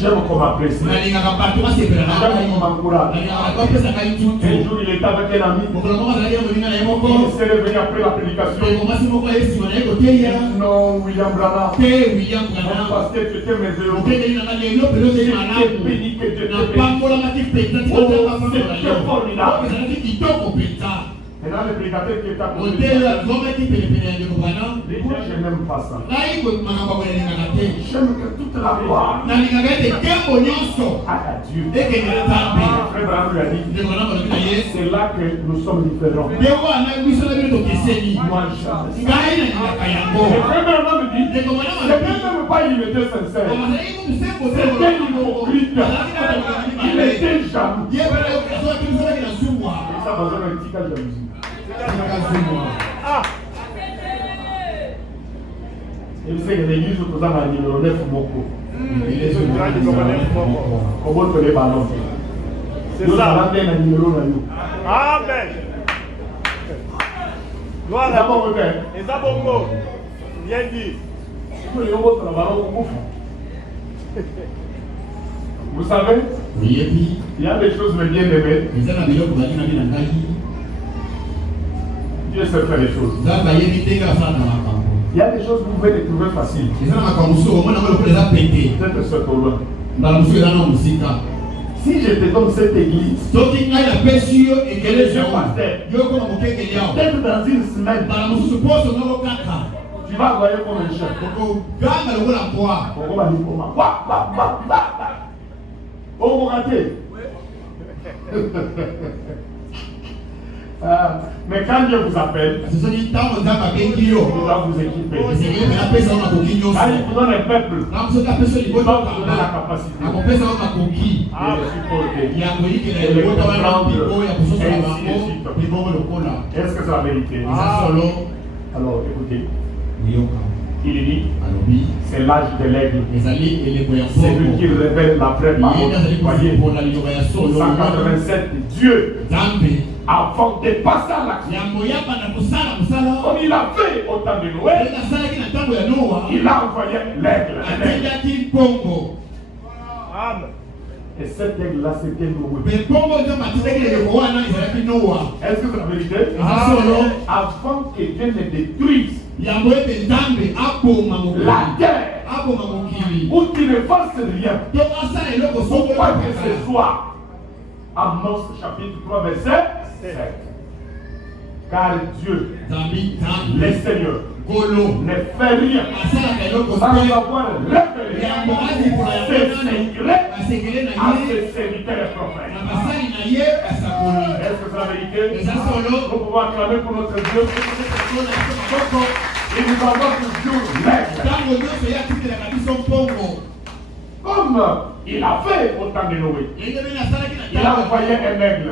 J'aime qu'on m'apprécie. J'aime qu'on m'encourage. Un jour, il était avec un ami. Il s'est réveillé après la prédication. Non, William Branham. Mon pasteur, tu étais merveilleux. J'étais béni que Dieu te bénisse. Oh, c'était formidable. Maintenant, le prédicateur qui est à côté de je n'aime pas ça. J'aime que toute la gloire à Dieu. Frère Branham lui a dit, c'est là que nous sommes différents. Moi, jamais. Le frère Branham me dit, c'est même pas une idée sincère. C'était hypocrite. Il était jaloux. Ça va donner un petit cas de jalousie. Et vous savez que l'église vous présente à numéro 9 Moko. Comment tu les ballons? C'est ça. Amen. Gloire à Dieu. Et ça, bon, bien dit. Vous savez, il y a des choses bien aimées. Dieu sait faire les choses. Il y a des choses que vous pouvez les trouver faciles. Peut-être ce problème. Si je te donne cette église, et les gens peut-être dans une semaine, tu vas voyer comme un chef. Vous ratez. Mais quand Dieu vous appelle, il va vous équiper. Quand il vous donne un peuple, il va vous donner la capacité de supporter et de comprendre, Est-ce que c'est la vérité? Alors écoutez, il dit, c'est l'âge de l'aigle. C'est lui qui révèle la vraie parole. Voyez, 187, Dieu, avant de passer à l'action, comme il a fait au temps de Noé, il a envoyé l'aigle. Et cet aigle-là, c'était Noé. Est-ce que c'est la vérité? Avant que Dieu ne détruise la terre, où tu ne fasses rien, pourquoi que ce soit? Amos chapitre 3 verset 7. Car Dieu, le Seigneur, ne fait rien sans avoir révélé ses secrets à ses serviteurs et prophètes. Est-ce que c'est la vérité? Nous pouvons acclamer pour notre Dieu. Et nous avons toujours l'aigle. Comme il a fait au temps de Noé, il a envoyé un aigle.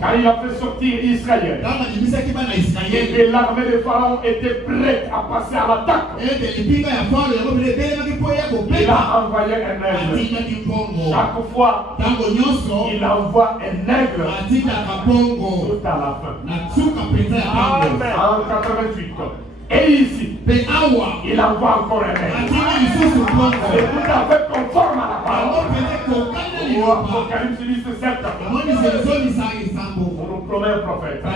Car il a fait sortir Israël. Et l'armée de Pharaon était prête à passer à l'attaque. Il a envoyé un aigle. Chaque fois, il envoie un aigle tout à la fin. En 88. Et ici, il envoie encore un aigle. C'est tout à fait conforme à la parole. Apocalypse 17. On nous promet un prophète. On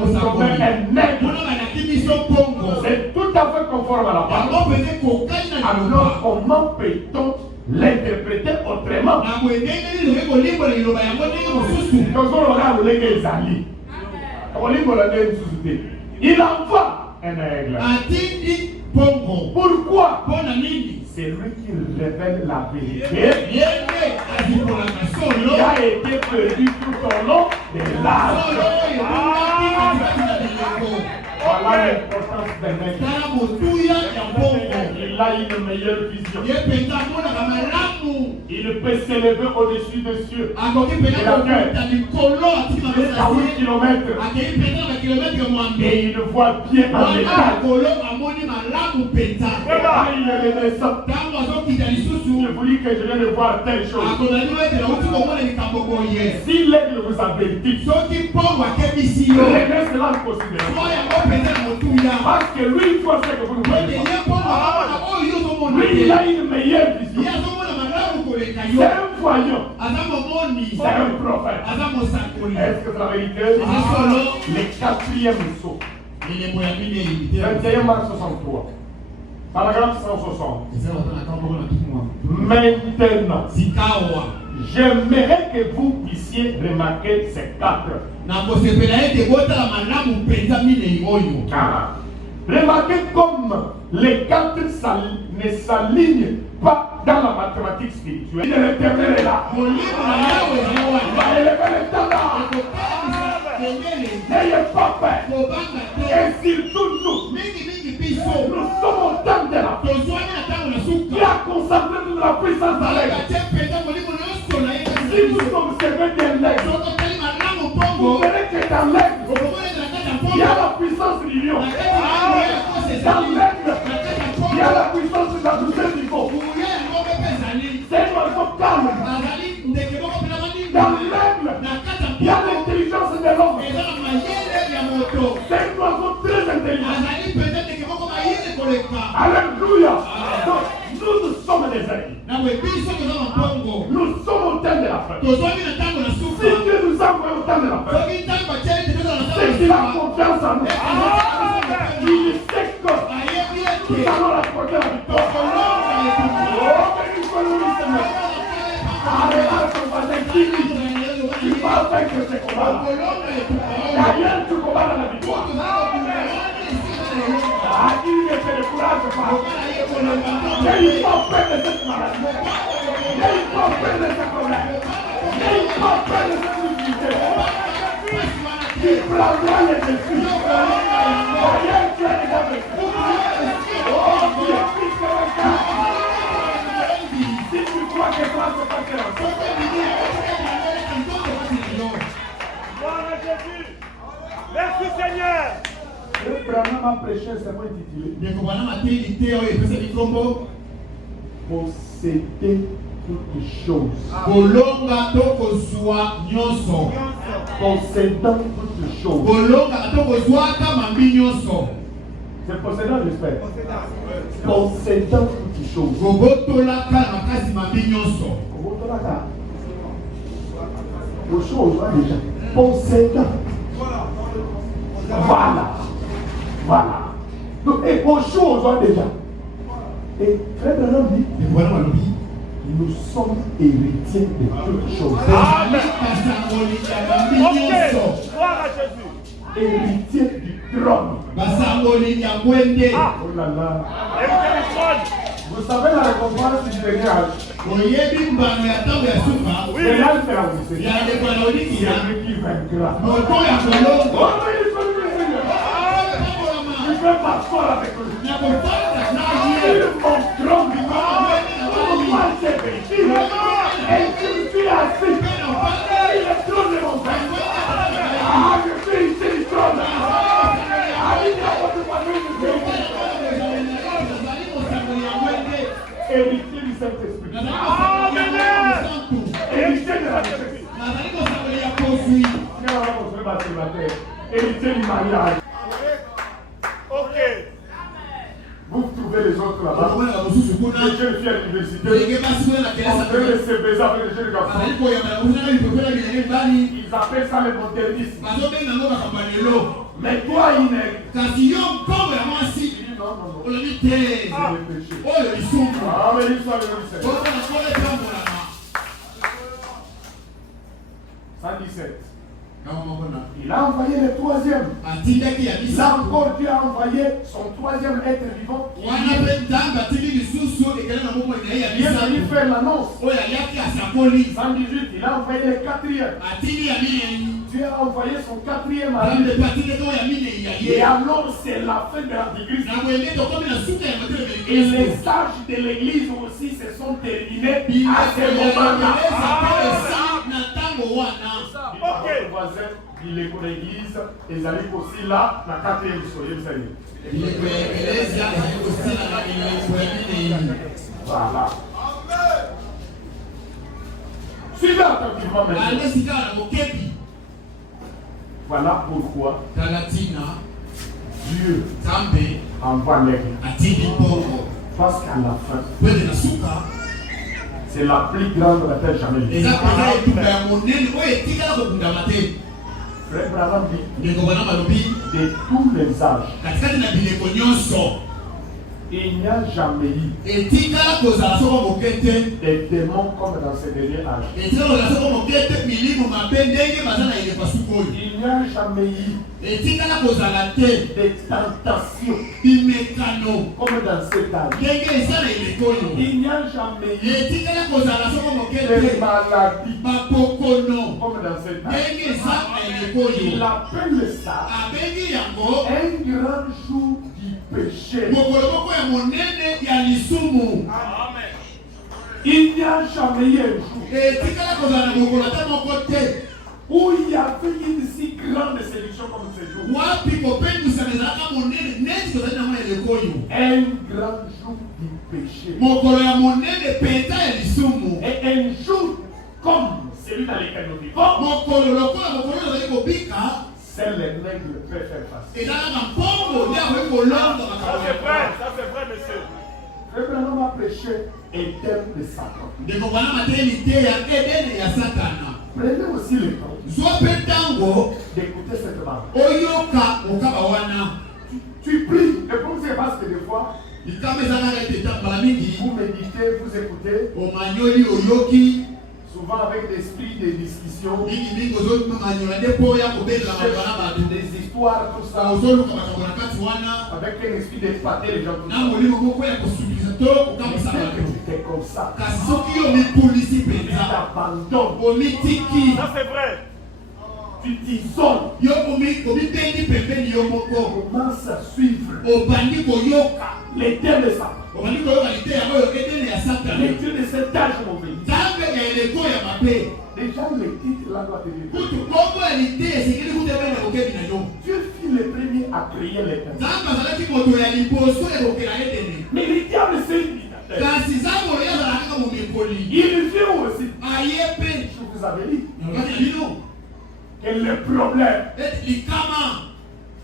nous promet un aigle. C'est tout à fait conforme à la parole. Alors comment peut-on l'interpréter autrement? Il envoie un aigle. Pourquoi? C'est lui qui révèle la vérité qui a été perdu tout au long de l'âge. Voilà l'importance d'un aigle. Il a une meilleure vision. Il peut s'élever au-dessus des cieux. À 8 km. Et il voit bien en détail. Il est descend. Je vous dis que je viens de voir telle chose. Si l'aigle vous avertit, prenez cela en considération. Parce que lui, il faut ce que vous nous voyez. Il a une meilleure vision. C'est un voyant. C'est un prophète. Est-ce que ça veut dire les quatrièmes sauts? 21 mars 63. Paragraphe 160. Maintenant, j'aimerais que vous puissiez remarquer ces quatre. Remarquez comme les quatre ne s'alignent pas dans la mathématique spirituelle. Il est l'éternel est là. Il va élever les standards. N'ayez pas peur. Et surtout nous, nous sommes au temps de la paix. Qui a concentré toute la puissance à l'aigle. Si nous sommes servés d'un aigle, vous verrez que dans l'aigle, il y a la puissance du lion. Dans l'aigle, il y a la puissance de la douceur du veau. C'est un oiseau calme. Dans l'aigle, il y a l'intelligence de l'homme. C'est un oiseau très intelligent. Alléluia. Donc, nous sommes des aigles. Nous sommes au temps de la fin. Si Dieu nous a envoyé au temps de la fin, c'est qu'il a confiance en nous. Il sait que nous allons rapporter la victoire. Arrête ton voisin qui dit, tu vas vaincre ce combat. D'ailleurs, tu combats dans la victoire. Il ne se décourage pas. Il faut perdre cette maladie. Il faut perdre ce problème. Il faut perdre cette difficulté. Il prendra les défis. Rien qui est déjà vécu. Oh Dieu, puisque le cas. Si tu crois que toi se passer Gloire à Jésus. Merci Seigneur. Le Branham a prêché un sermon intitulé Posséder toutes choses. Possédant toutes choses. C'est possédant, j'espère. Possédant toutes choses. Aux choses, déjà. Possédant. Voilà. Voilà. Donc, et aux choses, déjà. Et Frère Branham dit, nous sommes héritiers de toutes choses. Amen. Ok. Gloire à Jésus. Héritiers du trône. Ah. Oh là là. Héritier du trône. Vous savez la récompense du dernier âge. Oui. C'est là que c'est la Odyssée. C'est lui qui vaincra. Oh, mais il faut le Seigneur. Je vais m'asseoir avec lui. Ils montreront comment c'est vécu. Et je suis assis. Et le trône est mon père. Ah, je suis ici du trône. Ah, il y a votre famille de Dieu. Héritier du Saint-Esprit. Héritier de la richesse. Héritier du mariage. Ok. Vous trouvez les autres là-bas. Les jeunes filles à l'université. En train de se baiser avec les jeunes garçons. Ils appellent ça le modernisme. Mais toi, il est. Non. C'est le péché. Ah, mais il soit le 117. Il a envoyé le troisième. Il a encore Dieu a envoyé son troisième être vivant. Il est venu faire l'annonce. 118, il a envoyé le quatrième. Dieu a envoyé son quatrième ami. Et alors c'est la fin de l'Antichrist. Et les sages de l'église aussi se sont terminés à ce moment-là. Ok. Votre voisin, il est pour l'église, et ils allaient aussi là, la quatrième soirée, vous savez. Voilà. Suivez attentivement maintenant. Voilà pourquoi Dieu envoie l'aigle. Parce qu'à la fin, Pwede na suka. c'est la plus grande bataille jamais vue. Eza pena etumba ya monene oyo etikala kokundama te. Frère Branham dit, Ndeko bana malobi de tous les âges, katikati na bileko nyonso il n'y a jamais eu etikala kozala soko moke te. des démons comme dans ces derniers âges. Etikala kozala soko moke te milimo mabe ndenge baza na eleka suka oyo. Il n'y a jamais eu Etikala kozala te des tentations bimekano comme dans cet âge. ndenge eza na eleka oyo. Il n'y a jamais eu Etikala kozala soko moke des te maladies bapokono comme dans cet âge. ndenge eza na eleka Il oyo. appelle ça Abengi yango un grand jour du péché. mokolo moko ya monene ya lisumu. Il n'y a jamais eu un jour Etikala kozala na mokolo ata moko te où il y avait une si grande séduction comme ce jour. wapi kopengwisana ezalaka monene neti tozali nango na eleka oyo. Un grand jour du péché. Mokolo ya monene penza ya lisumu. Et un jour comme celui dans lequel nous vivons, Mokolo lokola mokolo oyo tozali kobika c'est les nègres peuvent faire face. ezalaka mpongo nde akoki kolonga Ça makambo c'est vrai, ça c'est vrai, monsieur. Frère Branham a prêché Éden de Satan. ndeko bana mateli te ya edene ya satana. Prenez aussi le temps zwa mpe ntango d'écouter cette bande. oyoka mokaba wana. Tu pries. Le problème c'est parce que des fois, likama ezalaka ete tambala mingi vous méditez, vous écoutez, omanyoli oyoki souvent avec l'esprit de discussion, mingimingi ozomanyola nde mpo oya kobengela makambo na bato. des histoires, tout ça, ozoluka makambo na kati wana avec un esprit d'épater les gens. na molimo moko ya kosukisa to kokambisa Mais bato. tu es comme ça. kasi soki yo mipulisi Tu mpenza t'abandonnes, Ça omitiki c'est vrai. tu t'isoles, yo omibendi pembeni yo moko commence à suivre obandi koyoka les dieux de Satan. obandi koyoka lite yango oyo edene ya Les satana dieux de cet âge, mon pays. nzambe ya eleko ya mabe. Déjà, le titre là doit te dire. kutu kombo ya lite esengeli kutebena kokebi na yo. Dieu fut le premier à créer les temps. nzambe azalaki moto ya liboso ya kokela edene. Mais le diable, c'est imitateur. kasi nzambe oyo azalaka kaka momekoli Il vient aussi. aye mpe Je vous avais dit nakati na bino que le problème, ete likama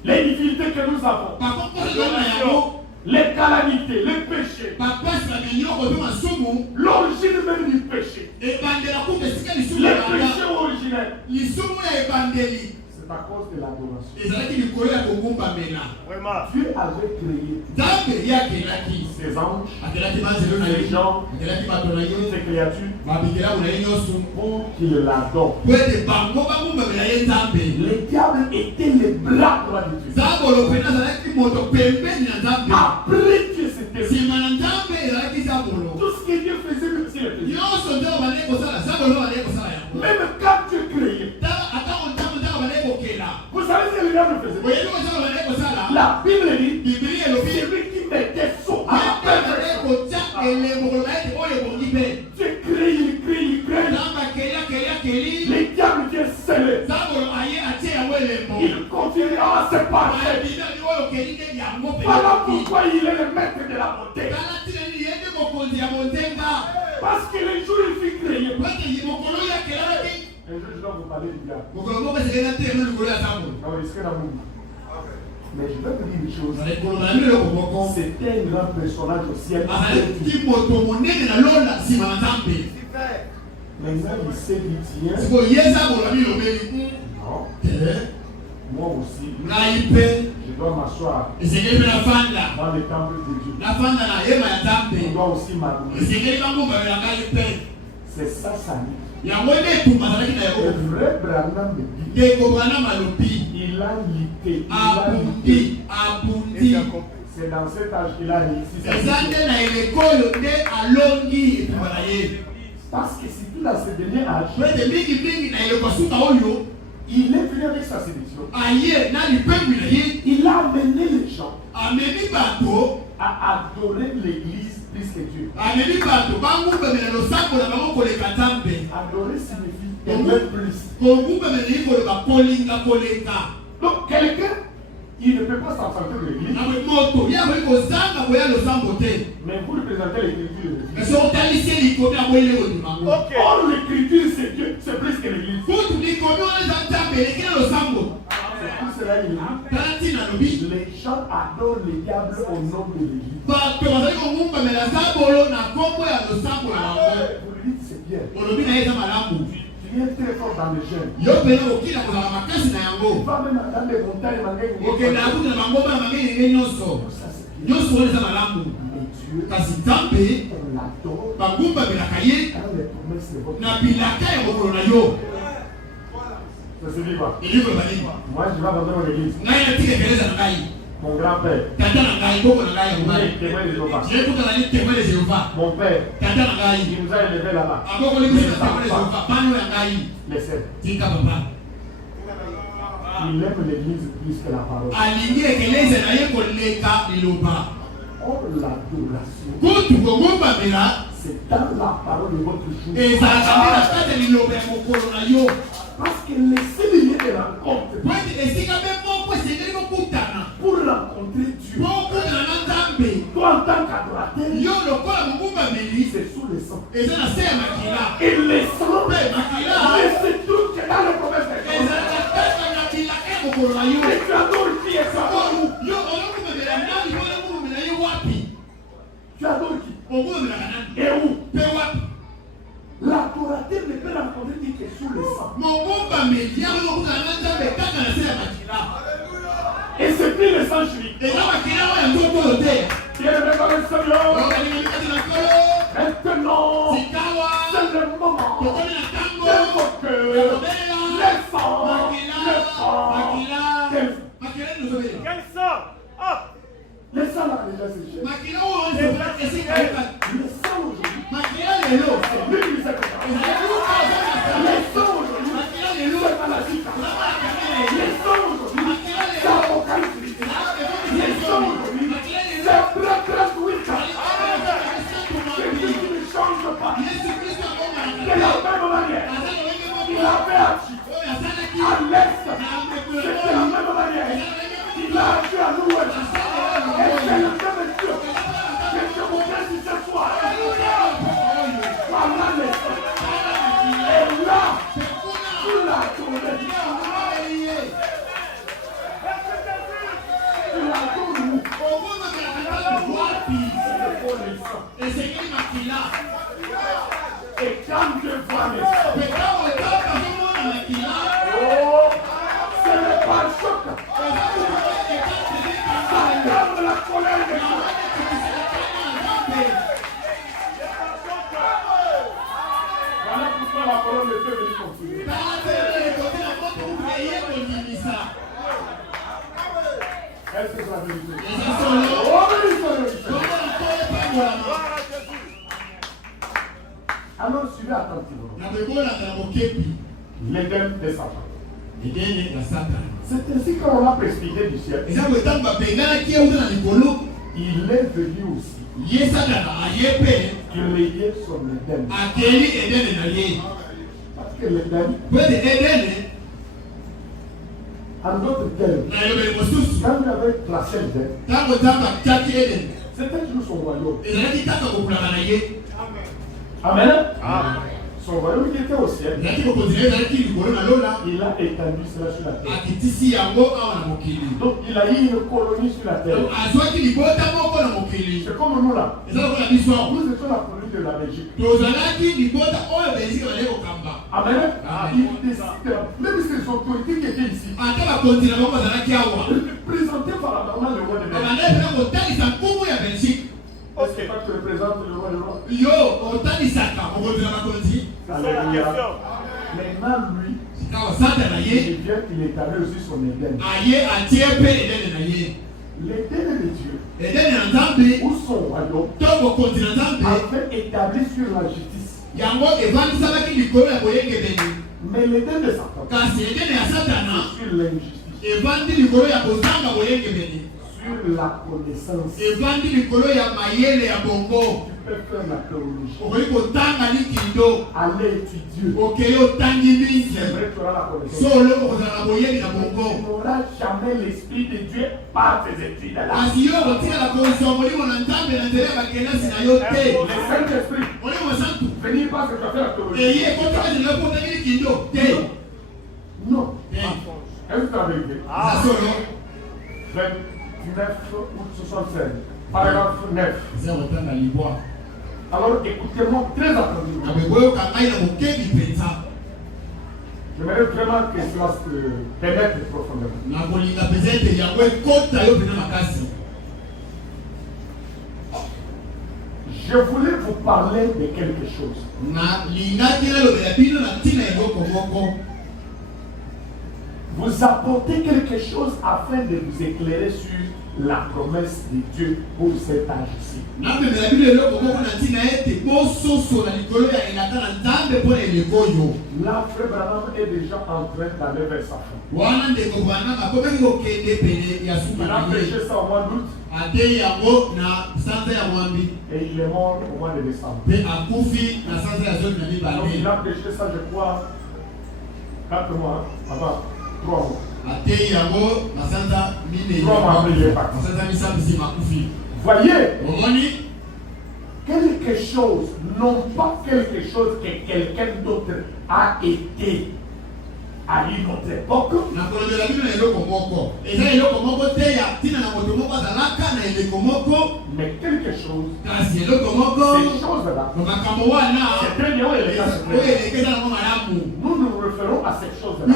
les difficultés que nous avons, bakokosa ezali na yango les calamités, les péchés, bapasi na binyoko mpe masumu l'origine même du péché, ebandela kuta esika lisumu les ya péchés banda originels, lisumu ya ebandeli c'est à cause de l'adoration. ezalaki likolo ya kogumbamela. Vraiment. Dieu avait créé nzambe ye akelaki ses anges, akelaki banzelo na ye akelaki bato na ye ses créatures, babikelamu na ye nyonso pour qu'ils l'adorent. po ete bango bagumbamela ye nzambe. Le diable était le bras droit de Dieu. nzambe olopena azalaki moto pembeni na nzambe. Après Dieu, c'était nsima na nzambe ezalaki nzambolo. tout ce que Dieu faisait, lui aussi le faisait. nyonso nzambe bandeki kosala nzambolo bandeki kosala yango. Même quand Dieu créait, atango nzambe nzambe bandeki kokela vous savez ce que le diable faisait? oyebi ko nzambe bandeki kosala. La Bible dit, biblia elobi c'est lui qui mettait son à la bandeki kotya elembo koloba ete oyo ebongi mpe. Dieu crée, il crée, il crée. nzambe akeli akeli akeli. Le diable vient sceller. nzambolo aye atie yango elembo. Il continue à se passer. ayebidani oyo okeli nde yango Voilà mpe. pourquoi il est le maître de la beauté. tala ntina nini ye nde mokonzi ya monzenga. Parce que le jour où il fut créé, po ete mokolo oyo akelaki un jour je dois vous parler du diable. mokolo moko esekeli te yango likolo ya nzambolo. On risquait d'amour. Mais je vais vous dire une chose. koloba na bino eloko moko. C'était un grand personnage au ciel. azalaki moto monene na londa nsima na nzambe. Maintenant, il s'est dit, tiens, sikoyo ye nzambolo amilobeli non, te moi aussi, ngai mpe je dois m'asseoir esengeli mpe nafanda dans le temple de Dieu. nafanda na yema ya Je nzambe. dois aussi m'adorer. esengeli bangumbamela ngai mpe. C'est ça, ça dit. yango nde etumba azalaki na Le yango. vrai Branham me dit, ndeko bwana malobi il a lutté, il a lutté. abundi. C'est dans cet âge qu'il a réussi sa eza mission. nde na eleko oyo nde alongi etumba na ye. Parce que surtout dans ce dernier âge, po ete mingimingi na eleko suka oyo il est venu avec sa séduction. aye na lipembi na ye Il a amené les gens amemi bato à adorer l'église plus que Dieu. amemi bato bangumbamela losambo na bango koleka nzambe. Adorer signifie aimer plus. kongumbamela ye koloba kolinga koleka. Donc quelqu'un, il ne peut pas s'absenter de l'église, namwe moto ye akoki kozanga koya losambo te. mais vous représentez l'écriture de kasi l'église. otalisi likomi aboyile kondimango. Ok. Or l'écriture c'est Dieu, c'est plus que l'église. kutu likomi wana eza nzambe eleki na losambo. C'est tout ce cela il dit, les gens adorent les diables au nom de l'église. Vous lui dites c'est bien. Tu viens très fort dans les jeunes. Va même dans les montagnes, ça se dit pas. Moi je vais abandonner mon église. Mon grand-père, mon père, il nous a élevés là-bas. Laissez. Il aime l'église plus que la parole. Oh, l'adoration. C'est dans la parole de votre jour. Parce que les seul lieu de rencontre pour rencontrer Dieu, toi en tant qu'adorateur, c'est sous le sang. Et le sang, c'est tout que dans le prophète. Et tu adores qui est ça? Tu adores qui? Et où? L'adorateur ne peut rencontrer qui est sous le sang. Et c'est plus le sang juif. Dieu ne veut pas le Seigneur. Maintenant, c'est le moment d'évoquer le sang. Quel sang? Le sang là déjà c'est cher. Le sang aujourd'hui, c'est lui qui s'est fait. Le sang aujourd'hui, c'est maladie. Le sang aujourd'hui, c'est apocalypse. Le sang aujourd'hui, c'est Black Week. Jésus qui ne change pas. De la même manière, il avait agi à l'est. C'est de la même manière. Il a agi à l'ouest. Et c'est le même Dieu que je vous dis ce soir. Voilà les sangs. Et là, tu l'as tourné. Tu l'as tourné. Et quand je vois les sangs, oh, c'est le pare-choc. Ça calme la colère des gens. Voilà pourquoi la parole de Dieu veut continuer. Est-ce que c'est la vérité? Oh oui, c'est la vérité. Alors suivez attentivement. L'Éden de Satan. C'est ainsi qu'on a expliqué du ciel. Il est venu aussi. Il rayait son Éden. Parce que l'Éden, en d'autres termes, quand il avait placé l'Éden, c'était toujours son royaume. Amen. Son royaume qui était au ciel, il a étendu cela sur la terre. Donc il a eu une colonie sur la terre. C'est comme nous là. Nous étions la colonie de la Belgique. Amen. Il décide, même ses autorités qui étaient ici, présentés par la maman le roi de Belgique. Est-ce que tu représentes le roi de roi? Alléluia. Maintenant, lui, il vient, il établit aussi son Éden. L'Éden de Dieu, où son royaume avait établi sur la justice. Mais l'Éden de Satan, sur l'injustice. Sur la connaissance. Tu peux faire la théologie. Allez étudier. C'est vrai, tu auras la connaissance. Tu n'auras jamais l'Esprit de Dieu par tes études là. Le Saint-Esprit, venir parce que tu as fait la théologie. Non. Est-ce que tu as vérifié? Ah, solo. 29 août 65. Paragraphe 9. C'est un temps dans les bois. Alors écoutez-moi très attentivement. J'aimerais vraiment que cela se pénètre profondément. Je voulais vous parler de quelque chose. Vous apportez quelque chose afin de vous éclairer sur la promesse de Dieu pour cet âge-ci. Là, Frère Branham est déjà en train d'aller vers sa fin. Il a prêché ça au mois d'août et il est mort au mois de décembre. Donc il a prêché ça, je crois, 4 mois avant, 3 mois. Voyez, quelque chose, non pas quelque chose que quelqu'un d'autre a été à une autre époque, mais quelque chose, ces choses-là, c'est très bien, nous nous référons à ces choses-là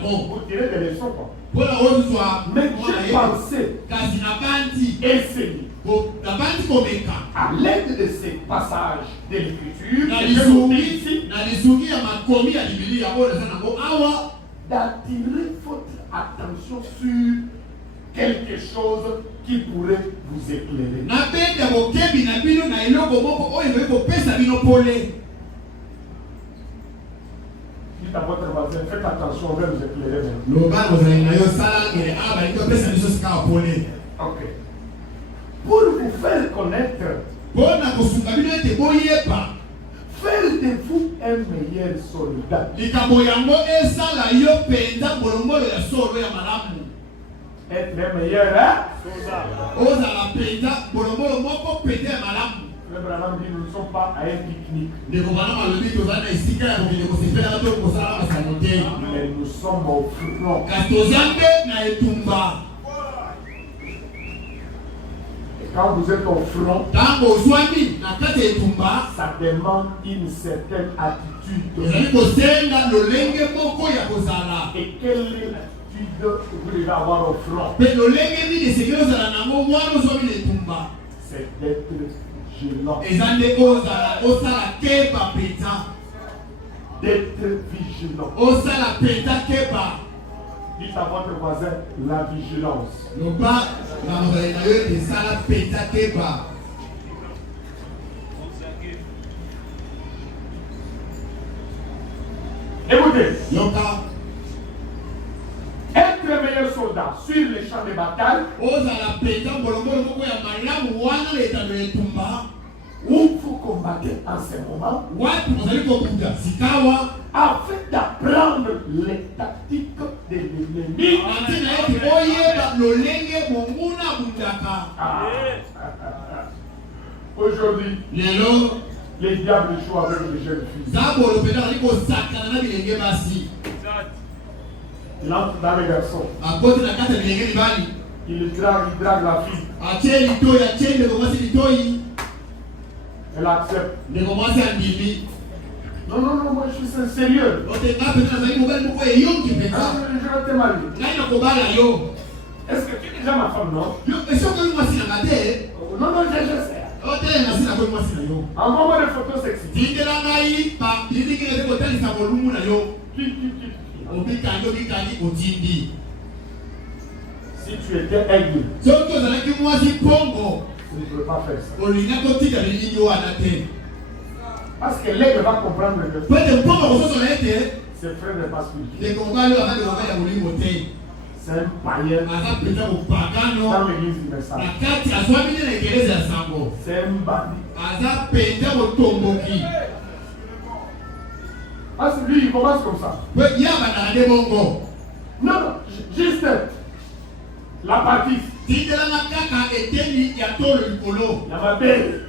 pour tirer des leçons. Mais j'ai pensé essayer à l'aide de ces passages de l'écriture d'attirer votre attention sur quelque chose qui pourrait vous éclairer. Dites à votre voisin, faites attention, on va vous éclairer. Ok. Pour vous faire connaître, faire de vous un meilleur soldat. Être un meilleur Le Branham dit, nous ne sommes pas à un pique-nique. Mais nous sommes au front. Et quand vous êtes au front, ça demande une certaine attitude. Et quelle est l'attitude que vous devez avoir au front? C'est d'être vigilant. D'être vigilant. Dites à votre voisin la vigilance. Écoutez, être le meilleur soldat sur les champs de bataille, où vous combattez en ce moment, afin d'apprendre les tactiques de l'ennemi. Aujourd'hui, les diables jouent avec les jeunes filles. Il entre dans les garçons. Il drague la fille. Elle accepte. Non, moi je suis sérieux. Je vais te marier. Est-ce que tu es déjà ma femme, non? Non, je sais. Envoie-moi des photos sexy. Si tu étais aigle, tu ne peux pas faire ça. Parce que l'aigle va comprendre que ses frères n'est pas spirituel. C'est un païen dans l'église du message. C'est un bandit. Parce que lui, il commence comme ça. Non, juste la partie. La belle.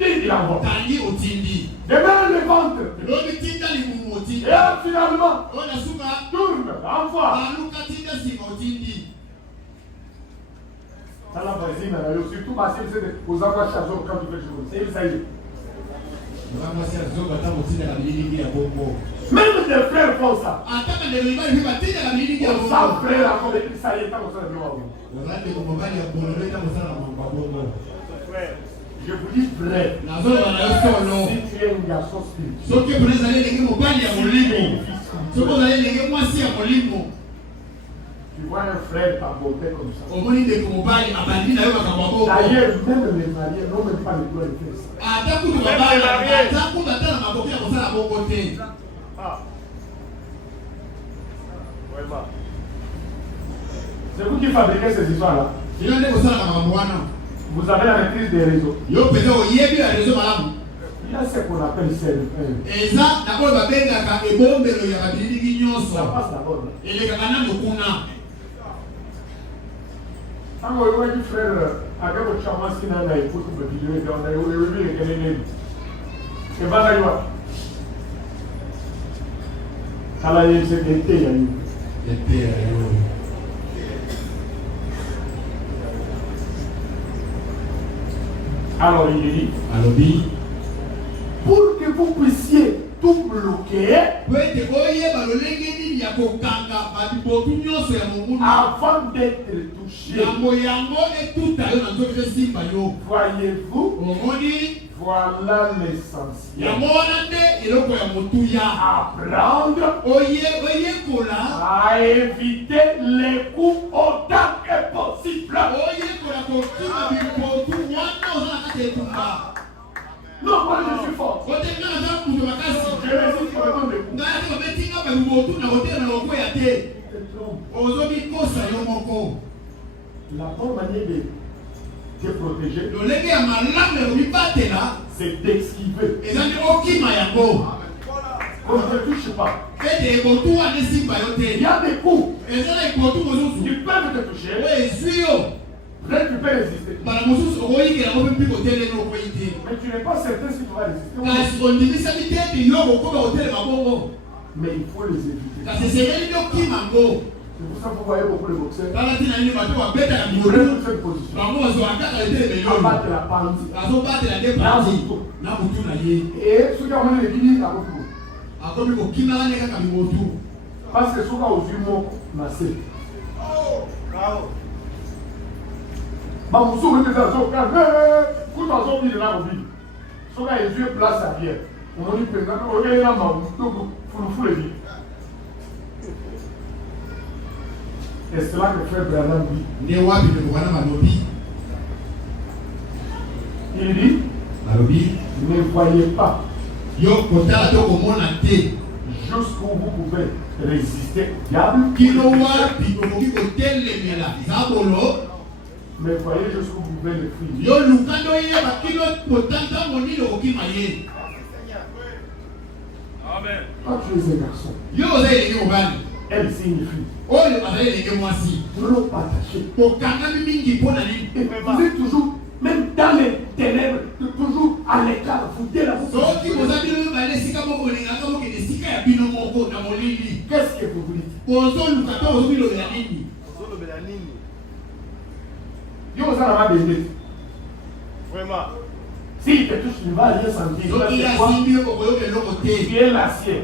Il l'envoie. Tangi otindi. Demain le ventre. Lobi tinda limu otindi. Et finalement, Ona suka. tourne, envoie. Baluka tinda sima otindi. Ça la voisine, surtout parce que c'est aux enfants chasseurs quand tu fais jouer. C'est ça y est. Même les frères font ça. On s'en frère encore et ça y est, quand on s'en je vous dis vrai. Si tu es un garçon spirituel, tu vois un frère t'aborder comme ça. D'ailleurs, même les mariés n'ont même pas le droit de faire ça. C'est vous qui fabriquez ces histoires-là. Vous avez la maîtrise des réseaux. Il y a ce qu'on appelle self-help. Ça passe d'abord. Quand on voit du frère, à quel moment tu as commencé à faire une vidéo, on a eu le Canadien. C'est pas ça, quoi. Ça l'a eu, c'est l'été, il y a eu. Alors, il dit, pour que vous puissiez tout bloquer, avant d'être touché, voyez-vous, voilà l'essentiel. Apprendre à éviter les coups autant que possible. Non, moi je suis fort. Je résiste vraiment les coups. La bonne manière de te protéger, c'est d'esquiver. On ne te touche pas. Il y a des coups qui peuvent te toucher. Là, tu peux résister. Mais tu n'es pas certain si tu vas résister. Mais il faut les éviter. C'est pour ça que vous voyez beaucoup de boxeurs. Ils prennent cette position. Abattre la pente. Et ceux qui ont les guinées, ça va parce que ceux qui ont aux yeux massé. Vous souvenez de ça, vous avez de la vie. Ceux qui ont les yeux place à bien. On dit que vous avez la main, vous les vies. Et c'est là que frère Branham dit. Il dit, ne voyez pas jusqu'où vous pouvez résister au diable. Mais voyez jusqu'où vous pouvez le fuir. Amen. Quand tu es un garçon, elle signifie trop attaché. Et vous êtes toujours, même dans les ténèbres, toujours à l'écart, vous dites la bouche. Qu'est-ce que vous voulez? Vraiment. Si te touche, tu ne vas rien sentir. Tu es l'acier.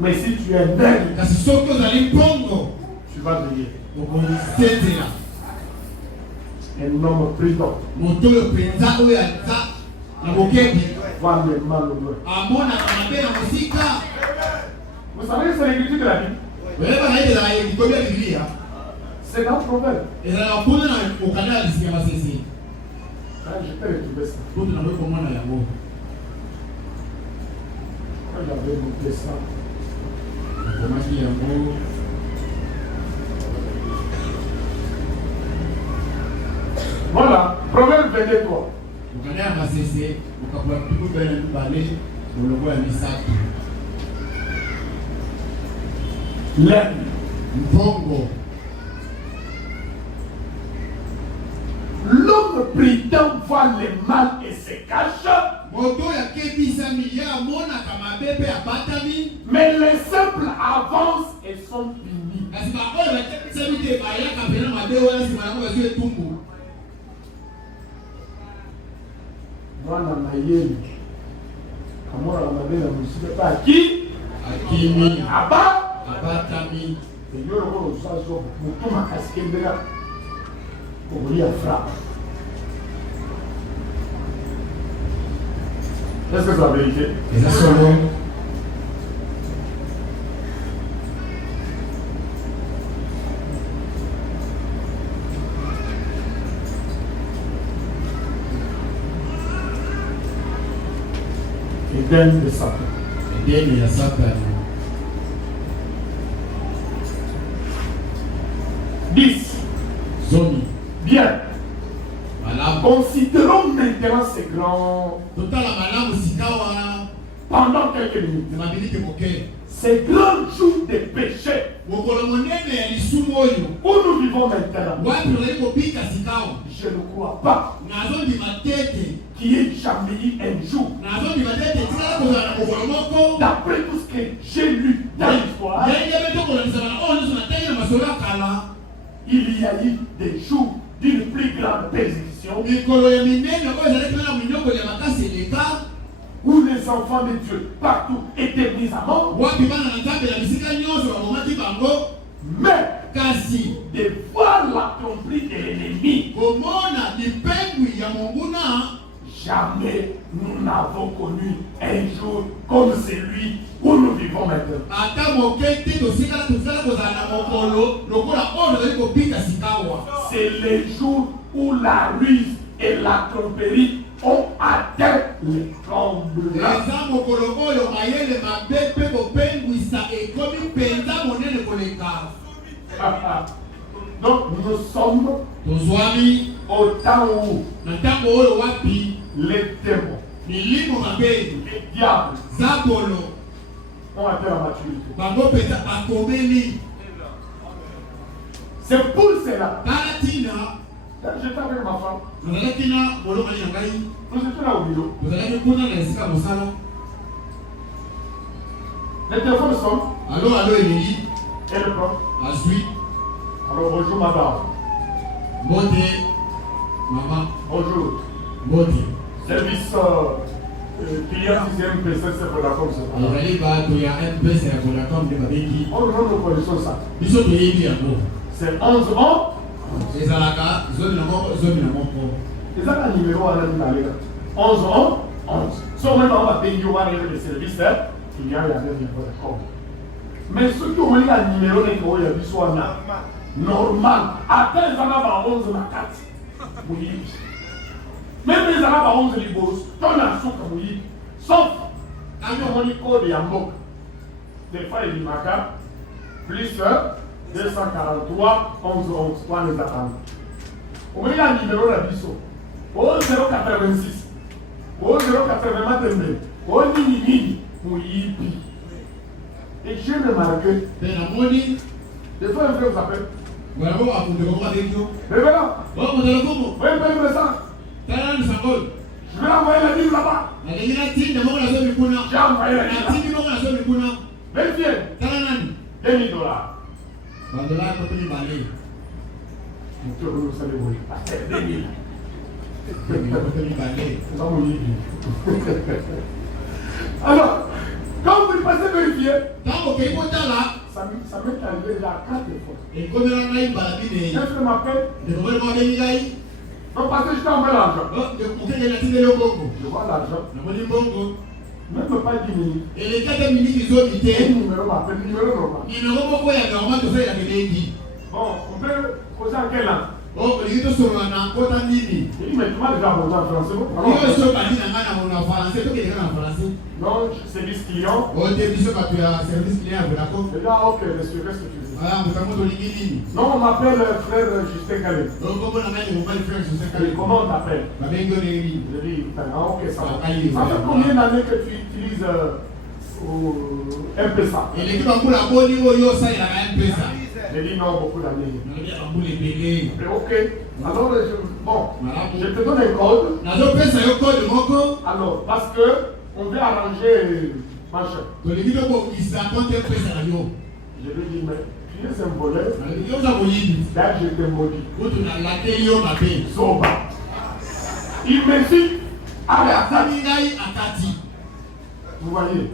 Mais si tu es belle, tu vas briller. Un homme prudent voit le mal au loin. Vous savez, c'est l'écriture de la Bible. C'est dans le proverbe. Quand je peux retrouver ça. Quand j'avais monté ça. Voilà, proverbe 23. L'aime autre prétend voir le mal et se cache. Mais les simples avancent et sont finis. Mwana mayeli kamora kamabela musika pa qui akimi aba abatami yoro ko sazo mutuma kaskendera ko ya fra. Est-ce que c'est la vérité? Exactement. Eden de Satan. Eden de Satan. 10. Zoni. Bien. Considérons maintenant ces grands. Pendant quelques minutes. Ces grands jours de péché où nous vivons maintenant. Je ne crois pas qu'il y ait jamais eu un jour. D'après tout ce que j'ai lu dans l'histoire, il y a eu des jours d'une plus grande persécution où les enfants de Dieu partout étaient mis à mort. Mais de voir la tromperie de l'ennemi, jamais nous n'avons connu un jour comme celui où nous vivons maintenant. C'est le jour où la ruse et la tromperie ont atteint les tremblements. Donc nous sommes au temps où les démons, les diables ont atteint la maturité. C'est pour cela. J'étais avec ma femme. Nous étions là au bureau. Les téléphones sonnent. Allô, Émilie. Et le prend. Alors bonjour madame. Bonjour. Bonjour. Service client 6e PC, c'est Vodacom. On nous connaissons ça. C'est 11 ans. Les Alaka, les Alaka numéro 11 ans, 11. Si on va payer le service, il y a la dernière Vodacom. Mais ceux qui ont eu le numéro de soit normal, après les Alaka 11 na 4. Même les Alaka 11 libos, on a souka mouillé. Sauf, quand on a le code de Yambok, des fois il y a plus 243 11 11 3 les attendent. On met le numéro de la biso. Au 086. Au 080 au Nini Mouyipi. Et j'ai remarqué. Des fois un frère vous appelle. Voilà, bon, à vous mais voilà. Bon, vous allez comment? Oui, oui, mais ça. Je vais envoyer la livre là-bas. J'ai envoyé la livre. Vérifiez. $2000. Alors, quand vous passez vérifier, ça m'est arrivé déjà 4 fois. Qu'est-ce que m'appelle? Non, parce que je t'ai envoyé l'argent. Je vois l'argent. Même pas 10 minutes. Et les 4 minutes, ils ont été. Le numéro m'appelle, le numéro normal. Bon, on peut poser en quelle langue? Il dit, mais tu m'as déjà posé en français. Non, service client. Déjà, ok, monsieur, qu'est-ce que tu dis? Non, on m'appelle frère Justin Calais. Comment on t'appelle? Je dis, ok, ça va. Ça fait combien d'années que tu utilises M-Pesa? J'ai dit non beaucoup d'années. Mais ok. Alors, je te donne un code. Alors, parce que on veut arranger machin. Je lui dis, mais tu es un voleur. Là, je te maudis. Soba. Il me dit, vous voyez,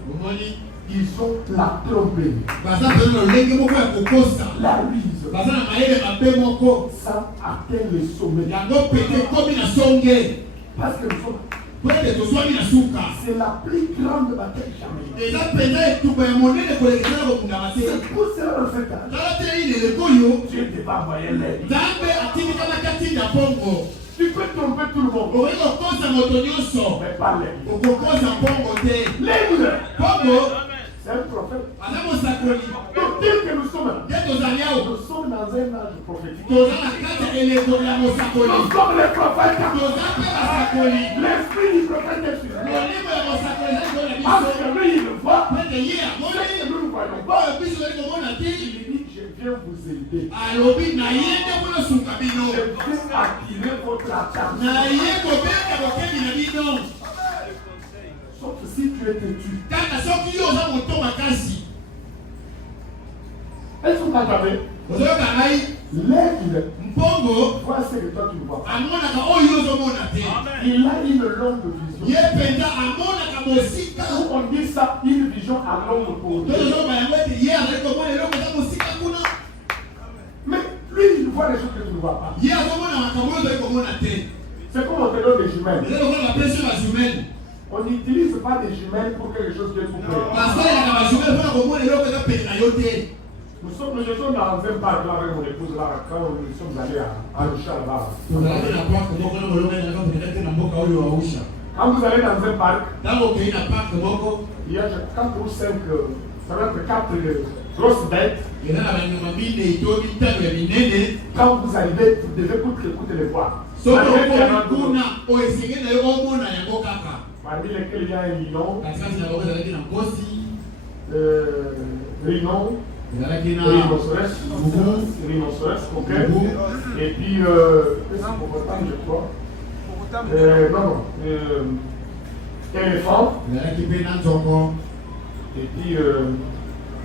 ils ont la tromperie, la ruse, ça atteint le sommet. Parce que nous sommes, c'est la plus grande bataille jamais. C'est pour cela dans ce cas, Dieu ne t'a pas envoyé l'aide. Tu peux tromper tout le monde, mais pas l'aide. L'aide, c'est un prophète. Donc, tel que nous sommes là, nous sommes dans un âge prophétique. Nous sommes les prophètes. L'esprit du prophète est sur nous. Parce que lui, il le voit. C'est que nous ne voyons pas. Il dit, je viens vous aider. Je viens attirer votre attention. Sauf si tu es têtu. Elles sont aggravées. L'aigle, vois ce que toi tu vois. Il a une longue vision. On dit ça, une vision à longue courbe. Mais lui, il voit les choses que tu ne vois pas. C'est comme on te donne des jumelles. On n'utilise pas des jumelles pour quelque chose qui est tout près. Nous sommes dans un parc là avec mon épouse là, quand nous sommes allés à Arusha là-bas. Quand vous allez dans un parc, il y a 4 ou 5, ça va être 4 grosses bêtes. Quand vous arrivez, vous devez écouter les voix. Parmi lesquels il y a un lion, rhinocéros, ok. Et puis, hippopotame, je crois. Éléphant. Et puis,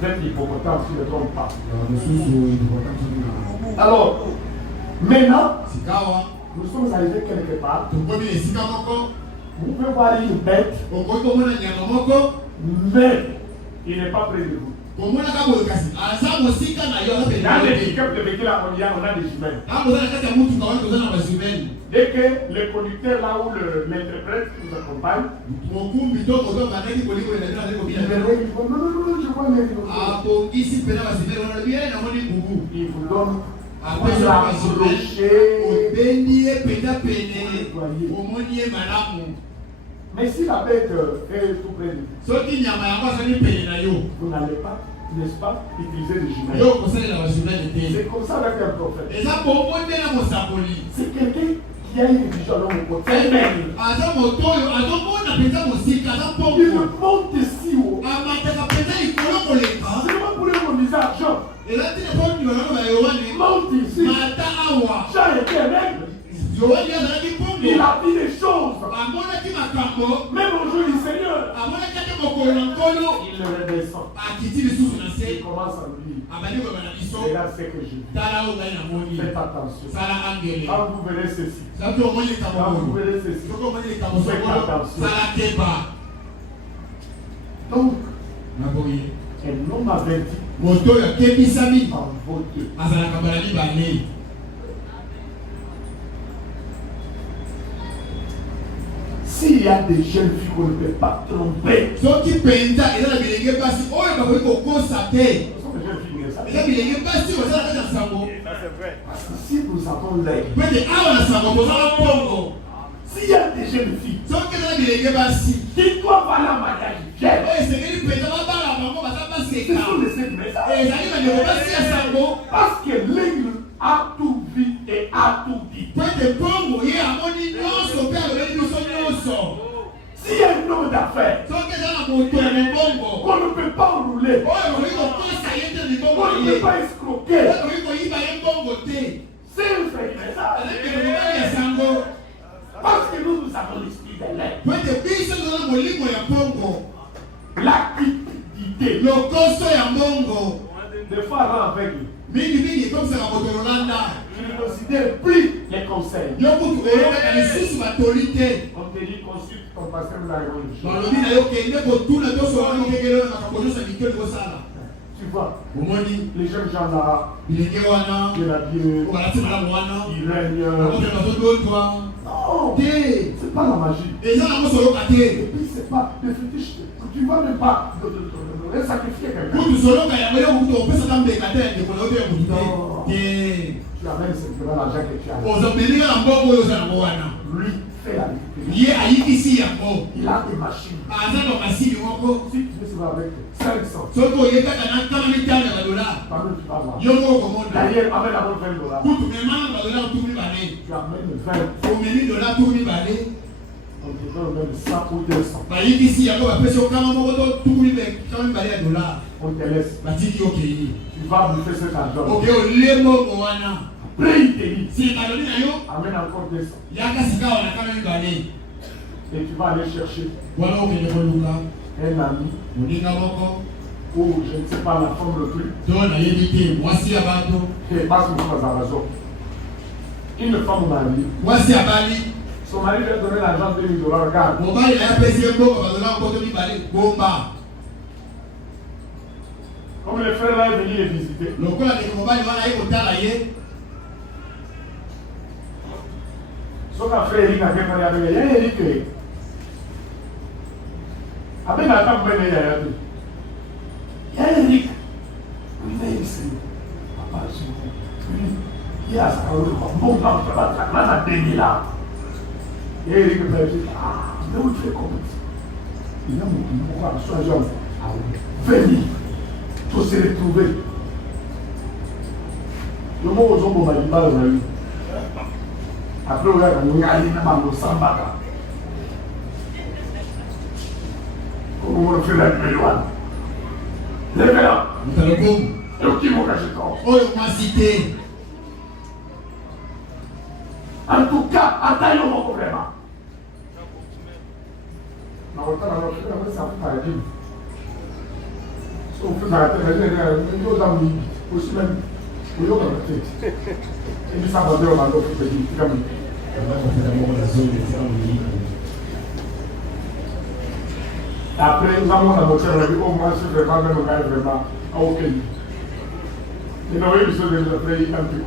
peut-être hippopotame, si je ne me trompe pas. Alors, maintenant, nous sommes arrivés quelque part. Vous pouvez voir une bête, mais il n'est pas près de vous. Dans les pick-up de véhicules là, on a des jumelles. Dès que le conducteur là où l'interprète nous accompagne, il me dit, non, je vois les il vous donne mais si la bête est tout près de vous, vous n'allez pas, n'est-ce pas, utiliser les jumelles. C'est comme ça avec un prophète. C'est quelqu'un qui a une vision à l'homme côté. Il monte ici haut. C'est pas pour lui qu'on disait argent. Monte ici. Jean était un aigle. Il a dit des choses. Même au jour du Seigneur, il le redescend. Il commence à lui dire, regarde ce que je dis. Faites attention. Quand vous verrez ceci, faites attention. Donc, un homme avait dit en vos deux. S'il y a des jeunes filles qu'on ne peut pas tromper, ce sont des jeunes filles, parce que si nous avons l'œil, s'il y a des jeunes filles qui doivent aller en mariage, ce sont les 7 messages. Parce que l'aigle a tout vu et a tout dit. S'il y a un homme d'affaires qu'on ne peut pas enrouler, on ne peut pas escroquer, côté. Si vous faites ça, parce que nous avons l'esprit de l'air. La cupidité. Des fois, rend aveugle. Je ne considère plus les conseils. On te dit consulte ton pasteur de la religion. Tu vois, les jeunes gens là, il y en a Dieu, il règne. Non, c'est pas la magie. Et puis c'est pas des fétiches. Tu ne vas même pas sacrifier quelqu'un. Tu amènes simplement l'argent que tu as. Lui fait la difficulté. Il a des machines. Si tu veux se voir avec 500, tu vas voir. D'ailleurs, amène d'abord $20. Tu amènes 20. On te donne même 100 ou 200. On te laisse. Tu vas bouffer cet argent. Après, il te dit, amène encore 200. Et tu vas aller chercher un ami ou je ne sais pas la forme le plus. Et passe une fois à la raison. Une femme mariée. Son mari lui a donné l'argent de $2 000. Regarde. Comme le frère là est venu les visiter. Son frère Eric a fait parler avec elle. Eric. Avec la table, il y a Eric. Il est ici. Papa, il y a ça. Bon, non, je ne vais pas te là. Et Eric me dit, mais où tu fais comme ça? Il a mon pouvoir, sois jeune. Venez, tous se retrouver. Le mot aux hommes m'a dit, pas le mari. Après, on a dit, on s'embata. Comment on fait la méloine? Les gars, et qui m'ont caché quand? En tout cas, attendez mon problème. On fait la aussi même. Et ça va dire, on a l'autre petit. Après, nous avons la voiture, on a dit, oh, moi, je ne vais pas même regarder vraiment. Ok. Et nous avons eu besoin de nous appeler un peu.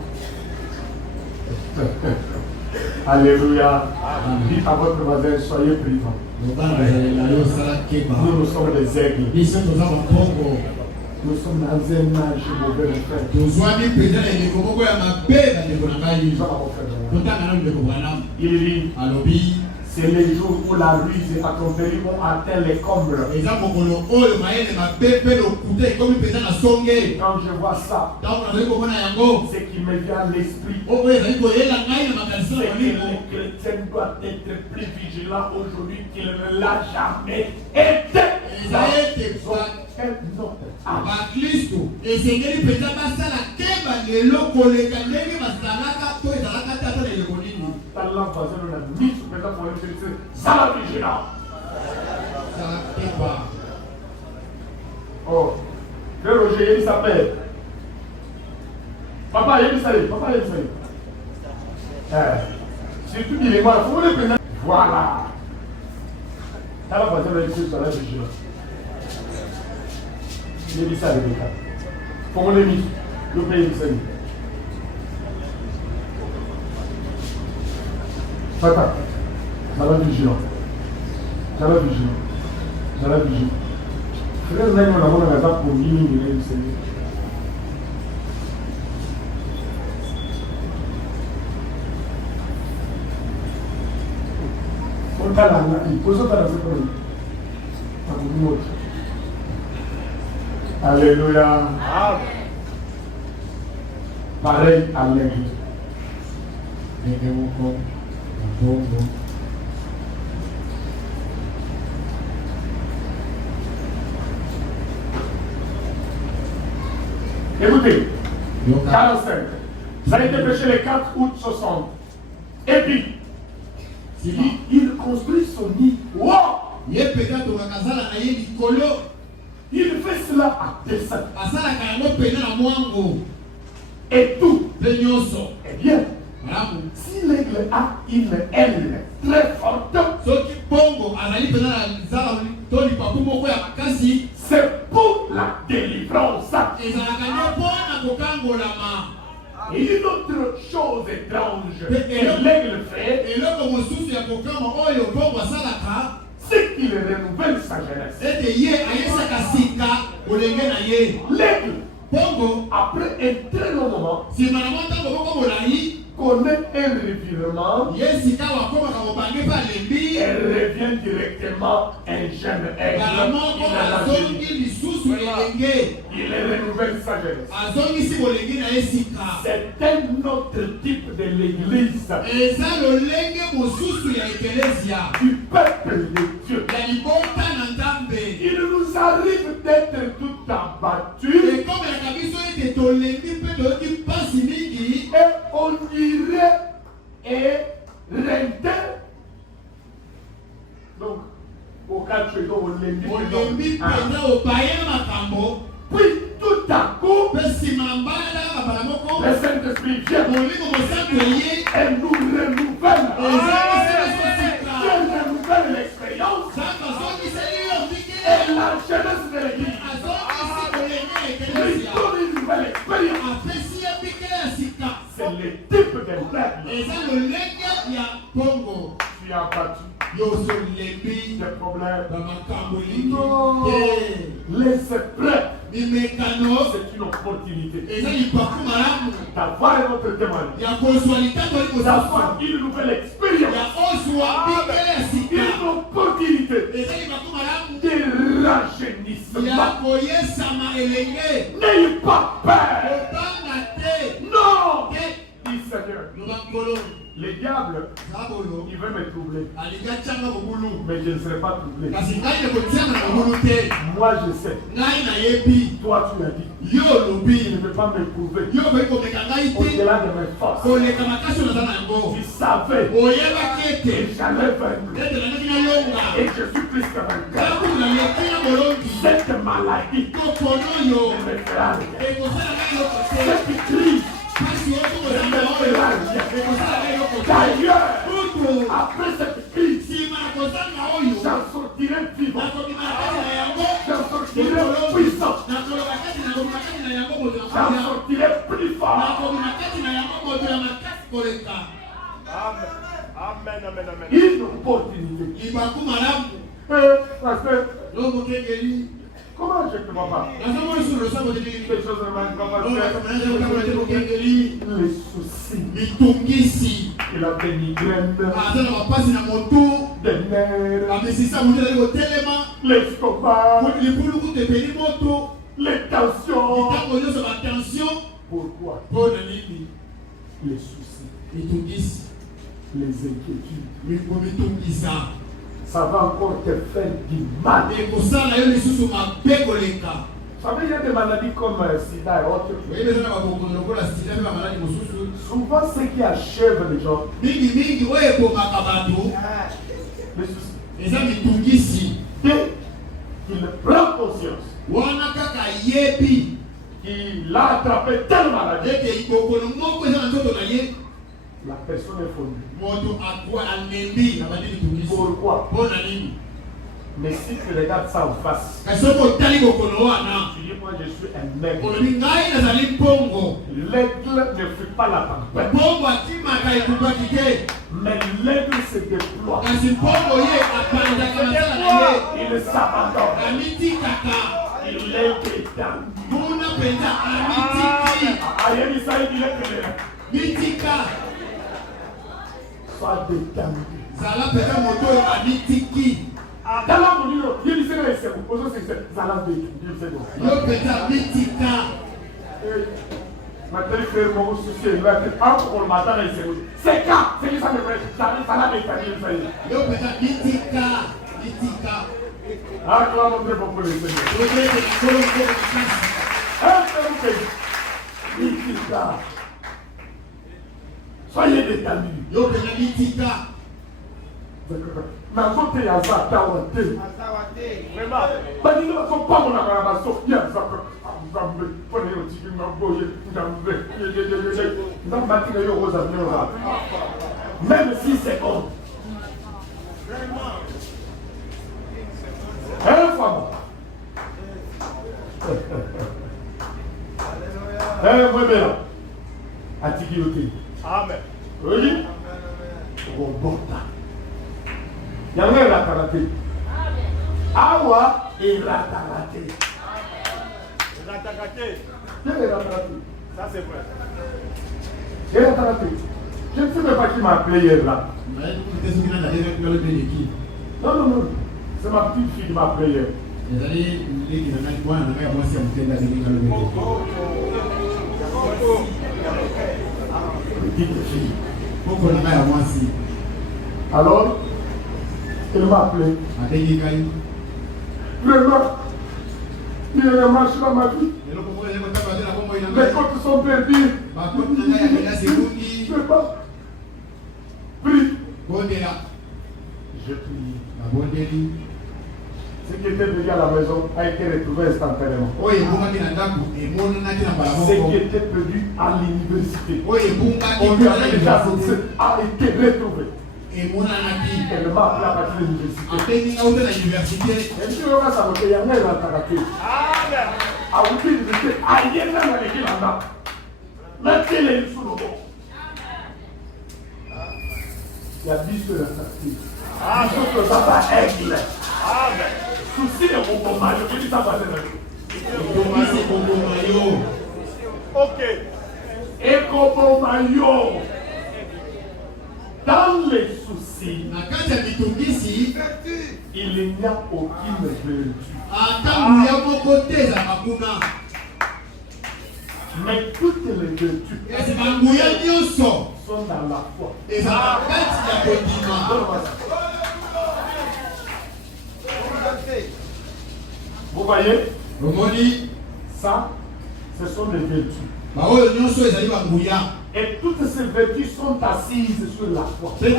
Alléluia. Dites à votre voisin, soyez prudents. Nous sommes des aigles. Nous sommes dans un âge mauvais, mon frère. Il dit, c'est les jours où la ruse et la tromperie ont atteint les combles. Et quand je vois ça, ce qui me vient à l'esprit, c'est que les chrétiens doivent être plus vigilants aujourd'hui qu'ils ne l'ont jamais été. Kristo esengeli penza basala keba lelo koleka ndenge basalaka to ezalaka tata na eloko nini tala bazalo na miso penza pour les chrétiens sala vigilant sala keba. Oh frère Roger il s'appelle papa il s'appelle surtout il est mort faut le penza voilà tala bazalo na miso sala vigilant. Il dit ça avec les cas. Pour les mis, le pays du Seigneur. Papa, ça va vigilant. Frère, nous avons un hasard pour minimiser le Seigneur. On t'a la il pose pas la seconde. Pas pour nous autres. Alléluia. Pareil à l'aigle. Écoutez, 45. Ça a été prêché le 4 août 60. Et puis, il construit son nid. Wow! Il fait cela à dessein. Et tout. Eh bien, si l'aigle a une aile très forte, c'est pour la délivrance. Et une autre chose étrange que l'aigle fait, c'est qu'il renouvelle sa jeunesse. L'aigle, après un très long moment, connaît un revirement et revient directement un jeune aigle. Il renouvelle sa jeunesse. C'est un autre type de l'église du peuple de Dieu. Il nous arrive d'être tout abattus et on dirait et rente. Donc, au cas où on puis tout à coup, le Saint-Esprit vient et nous renouvelle. Dieu renouvelle l'expérience et la jeunesse de l'église. Il donne une nouvelle expérience. C'est le type de règle. Tu as battu des problèmes. Non. Laisse prêt. C'est une opportunité d'avoir un autre témoignage, d'avoir une nouvelle expérience, une opportunité de rajeunissement. N'ayez pas peur. Non. Dis Seigneur, le diable, il veut me troubler, mais je ne serai pas troublé. Moi je sais. Toi tu l'as dit. Il ne peut pas m'éprouver au-delà de mes forces. Tu savais que j'allais vaincre. Et je suis plus que vainqueur. Cette maladie ne me fera rien. Cette crise d'ailleurs, après cette crise, j'en sortirai vivant, j'en sortirai puissant, j'en sortirai plus fort. Amen, amen, amen. Une opportunité. Pasteur, comment je te vois pas? Les choses ne marchent pas. Les soucis. Il a des migraines, des nerfs, l'estomac, les tensions. Pourquoi? Les soucis, les inquiétudes. Ça va encore te faire du mal. Vous savez, il y a des maladies comme sida et autres. Souvent, ce qui achève les gens, les soucis. Dès qu'il prend conscience qu'il a attrapé telle maladie, la personne est fondue. Pourquoi? Mais si tu regardes ça en face, tu dis moi je suis un aigle. L'aigle ne fuit pas la tempête. Mais l'aigle se déploie. Il s'abandonne. Il est détendu. Sois détendu. Dans la monnaie, il dit c'est c'est Zala maintenant frère mon souci il va être encore le matin c'est quand c'est ça me fait ça la détendu acclame notre pour le Seigneur. Soyez détenus. Yo pena litika. Nazote ya zata wate. Vraiment. Bani no so pa mona ba so ya zaka. Nzambe, pone yo tiki maboye, nzambe. Nzamba tiki yo roza mioza. Même 6 secondes. Un fois. Moi bien. Atiki yote. Amen. Oui. Robota. Yanga la karate. Awa et la karate. La tagaté. Ça c'est vrai. Et la karate. Je ne sais même pas qui m'a appelé hier là. Non. C'est ma petite fille qui m'a appelé hier. Petite fille. Alors, elle m'a appelé. Vraiment, il y a un marche dans ma vie. Les côtes sont perdues. Je ne peux pas. Prie. Je prie. Ce qui était venu à la maison a été retrouvé instantanément. Ce qui était perdu à l'université, on lui avait déjà annoncé, a été retrouvé. Elle m'a appelé à partir de l'université. Et puis, on va savoir qu'il y a un attaqué. Amen. A oublié de dire, aïe, il y a un attaqué là-bas. Mettez-les sous le bon. Il y a 10 sur la sortie. Ah, je peux pas aigle. Amen. Souci de mon combat, je dis ça va être Ok. Ekobomayo. Dans les soucis, il n'y a aucune vertu. Mais toutes les vertus sont dans la foi. Vous voyez? Ça, ce sont des vertus. Et toutes ces vertus sont assises sur la foi. Et vous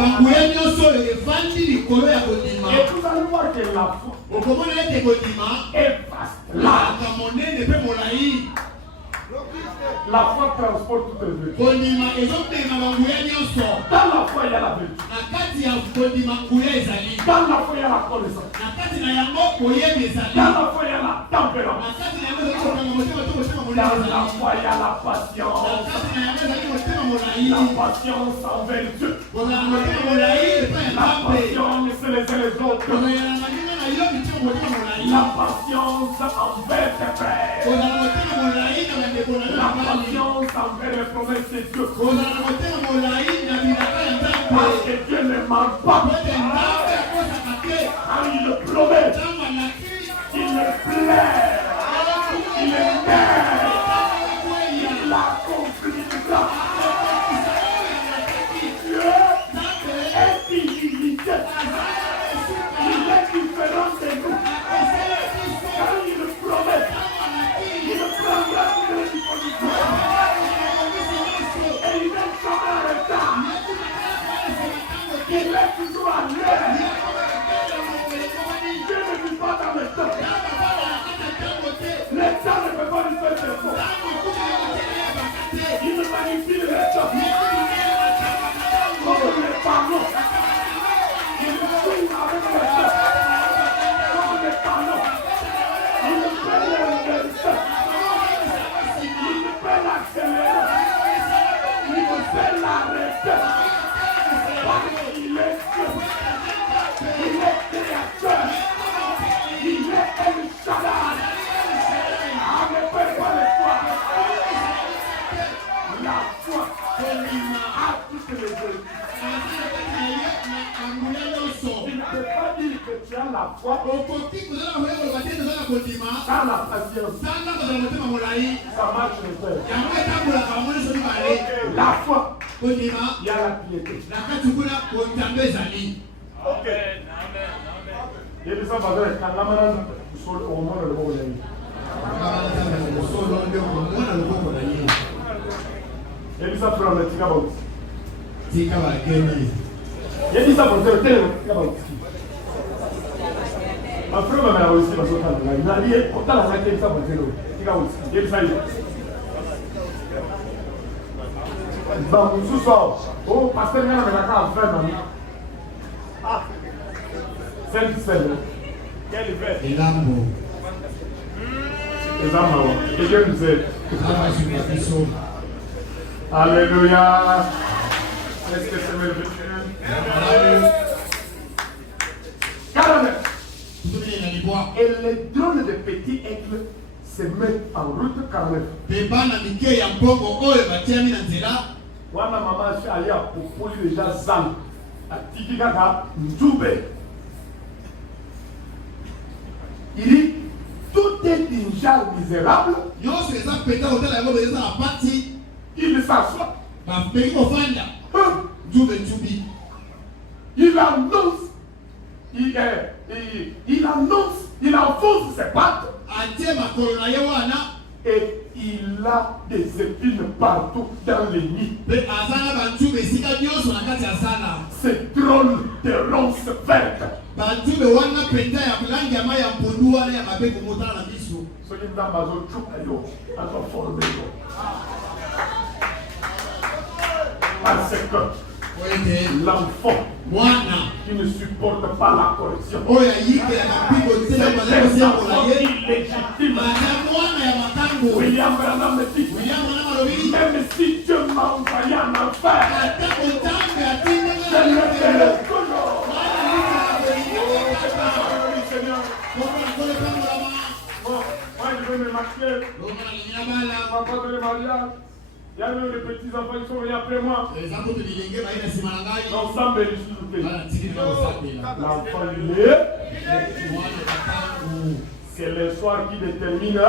allez voir que la foi est vaste. La foi transporte toutes les vertus. Dans la foi, il y a la vertu. Dans la foi, il y a la connaissance. Dans la foi, il y a la tempérance. Dans la foi, il y a la patience. La patience envers Dieu. La patience les uns les autres. La patience envers tes frères. La patience envers les promesses de Dieu. Parce que Dieu ne ment pas. Quand il le promet, il le plaît. Il est maire. Il accomplira. Dieu est illimité. Il est différent de nous. Quand il le promet, il prendra toutes les dispositions. Et il n'est jamais en retard. Il est toujours à l'heure. Dieu ne vit pas dans le temps. Le temps ne peut pas lui faire des fautes. Il ne manipule le temps. Comme les panneaux. Il joue avec le temps. Comme les panneaux. Il peut l'inverser. Il peut l'accélérer. Il peut l'arrêter. Parce qu'il est Dieu. Il est créateur. Il est El Shaddai. Ah, ne perds pas l'espoir. La foi a toutes les vertus. Tu ne peux pas dire que tu as la foi sans la patience. Ça marche le frère. La foi, il y a la piété. Ok. Il y a des gens qui ont au monde le monde. Et puis ça prend le tigabot. tika bakeni. Il a dit ça pour dire tel ma frère m'a aussi parce que il a dit autant la maquette ça pour dire il a ça donc ce soir oh pasteur il y a un frère Ah, c'est quel verre. Elambo. les âmes quelqu'un nous aide Aba sukabiso. alléluia est-ce que c'est merveilleux 49 Tutumine na libwa. et les drones de petits aigles se mettent en route 49 Beba na mike ya mbongo oyo batiami na nzela. wana mama asi ali apopoli deja zan atiki kaka nzube il dit tout est déjà misérable Nyonso eza peta kotala yango eza na pati. il s'assoit Bapeki kofanda. Nzube nzubi. il annonce il enfonce ses pattes Atie makolo na ye wana. et il a des épines partout dans les nids. Pe aza na banzube esika nyonso na kati ya sala. Ces drôles de ronces vertes. Banzube wana penta ya langi ya mai ya mpondu wana ya mabe komotana na biso. Soki nzambe azocuka yo azoforme yo parce que l'enfant qui ne supporte pas la correction c'est un enfant illégitime. William Branham me dit même si Dieu m'a envoyé en enfer je le ferai toujours. Moi je veux me marier. On va pas donner mariage. Il y a même les petits enfants qui sont venus après moi. L'ensemble est ici. L'enfant il est. C'est le soir qui détermine.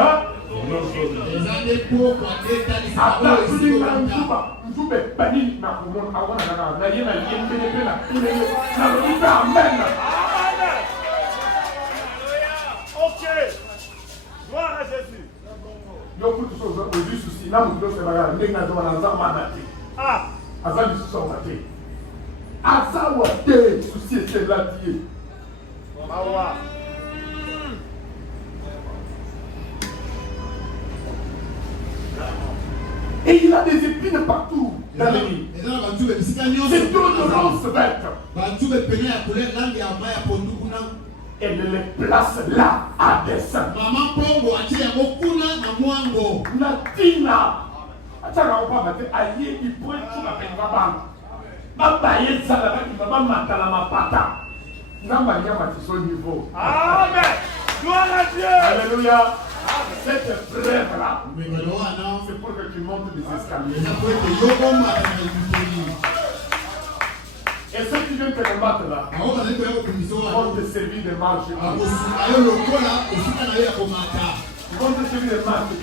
Ok. Gloire à Jésus. Ah. Et il a des épines partout dans les nids. C'est trop de ronces vertes. Elle les place là à dessein. Natina. Ataka opa mate aye ipoe tu na penga ban. Baba ye sala ba ki baba matala mapata. Namba nyama ti so niveau. Amen. Gloire à Dieu. Alléluia. Cette brève là, c'est pour que tu montes des escaliers. Et ceux qui viennent te combattre là, vont te servir de marche. Ils vont te servir de marche.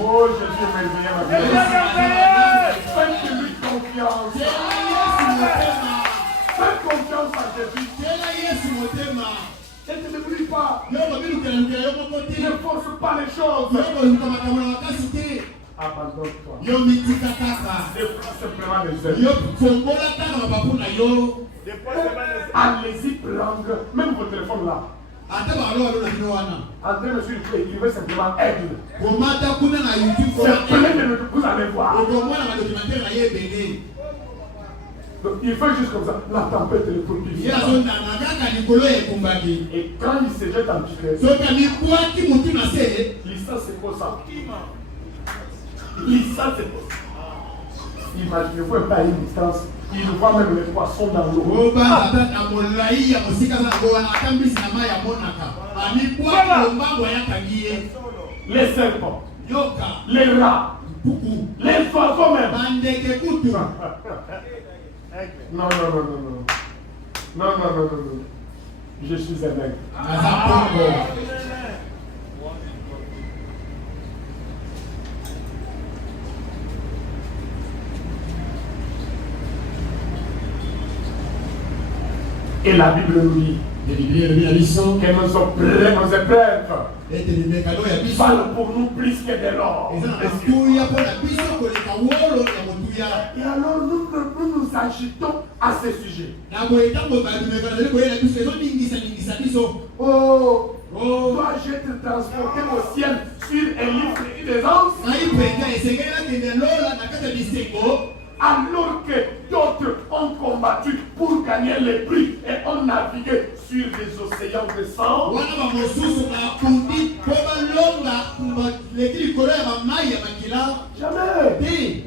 Oh Jésus merveilleux ma vie. Faites-lui confiance. Faites confiance à Jésus. Et ne n'oublie pas. Ne force pas les choses. Abandonne-toi. Dépose simplement les ailes. Allez-y prendre. Même votre téléphone là. Entrez monsieur, écrivez simplement aide. C'est plein de vous allez voir. Donc il fait juste comme ça, la tempête est propice. Et quand il se jette en tigre, l'histoire c'est quoi ça? L'histoire c'est quoi ça? Imaginez-vous un peu à une distance, il voit même les poissons dans l'eau. Les serpents, les rats, les oiseaux même. Non. Je suis un mec. Et la Bible nous dit que nos épreuves valent pour nous plus que de l'or. Et alors nous agitons à ce sujet. Oh, dois-je être transporté au ciel sur un livre d'aisance? Alors que d'autres ont combattu pour gagner les prix et ont navigué sur des océans de sang. Jamais.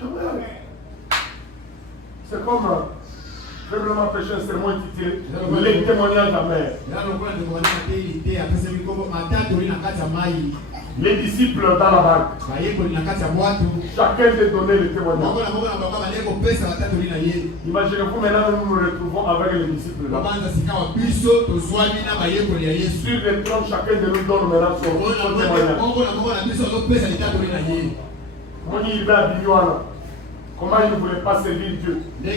Jamais. C'est comme vraiment prêcher un sermon intitulé les témoignages amers. Les disciples dans la barque. Chacun de donner le témoignage. Imaginez-vous maintenant nous nous retrouvons avec les disciples là. Sur les trônes, chacun de nous donne maintenant son témoignage. Moni il va à Bignouana. Comment il ne voulait pas servir Dieu? Et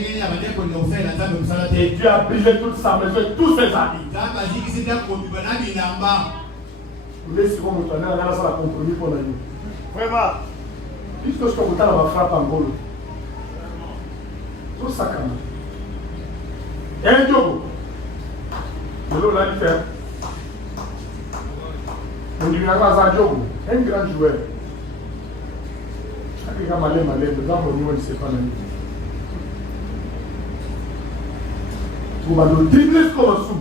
Dieu a brisé toute sa maison et tous ses habits. Laissez comme vous tenez, on a ça la compromis pour la nuit. Vraiment. Puisque ce que vous avez la frappe en gros. Tout ça quand même. Et un jour, nous l'avons fait. On dit un grand joueur. Chaque gars malin, dans mon niveau, il ne sait pas la nuit. Vous m'avez dribblé comme un sou.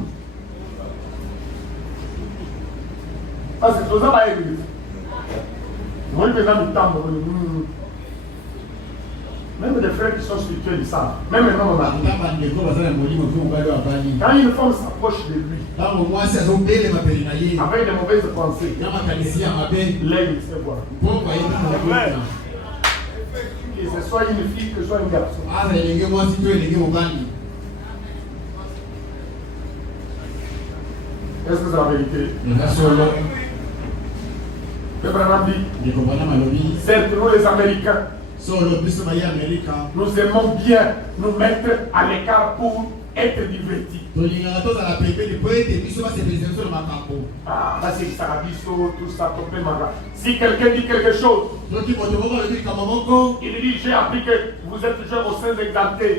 Parce que tout ça va être église. Moi, je vais dans le temps. Même des frères qui sont spirituels, ils savent. Même maintenant, on a. Quand une femme s'approche de lui, avec des mauvaises pensées, l'aigle sait voir. Que ce soit une fille, que ce soit un garçon. Est-ce que c'est la vérité? Le Branham dit, certes, nous les Américains, nous aimons bien nous mettre à l'écart pour être divertis. Ah, là c'est Sarabiso, tout ça, topé maga. Si quelqu'un dit quelque chose, il dit j'ai appris que vous êtes toujours au sein d'exalté.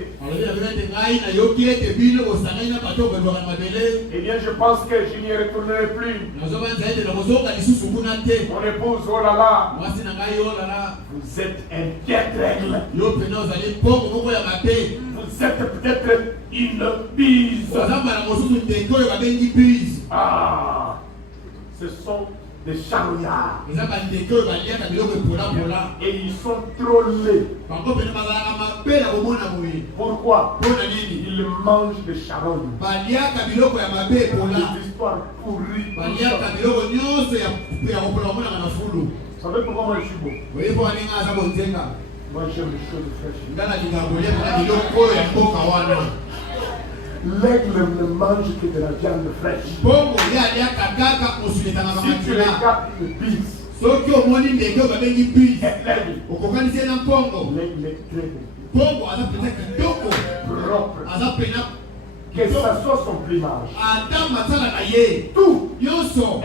Eh bien, je pense que je n'y retournerai plus. Mon épouse, oh là là, vous êtes un piètre règle. Vous êtes peut-être une bise. Ah, ce sont des charognards. Et ils sont trop laids. Pourquoi? Ils mangent des charognes. Des histoires pourries. Vous savez pourquoi moi je suis beau? Moi j'aime les choses fraîches. L'aigle ne mange que de la viande fraîche. Si tu regardes une bise, l'aigle est très propre. Que ce soit son plumage, tout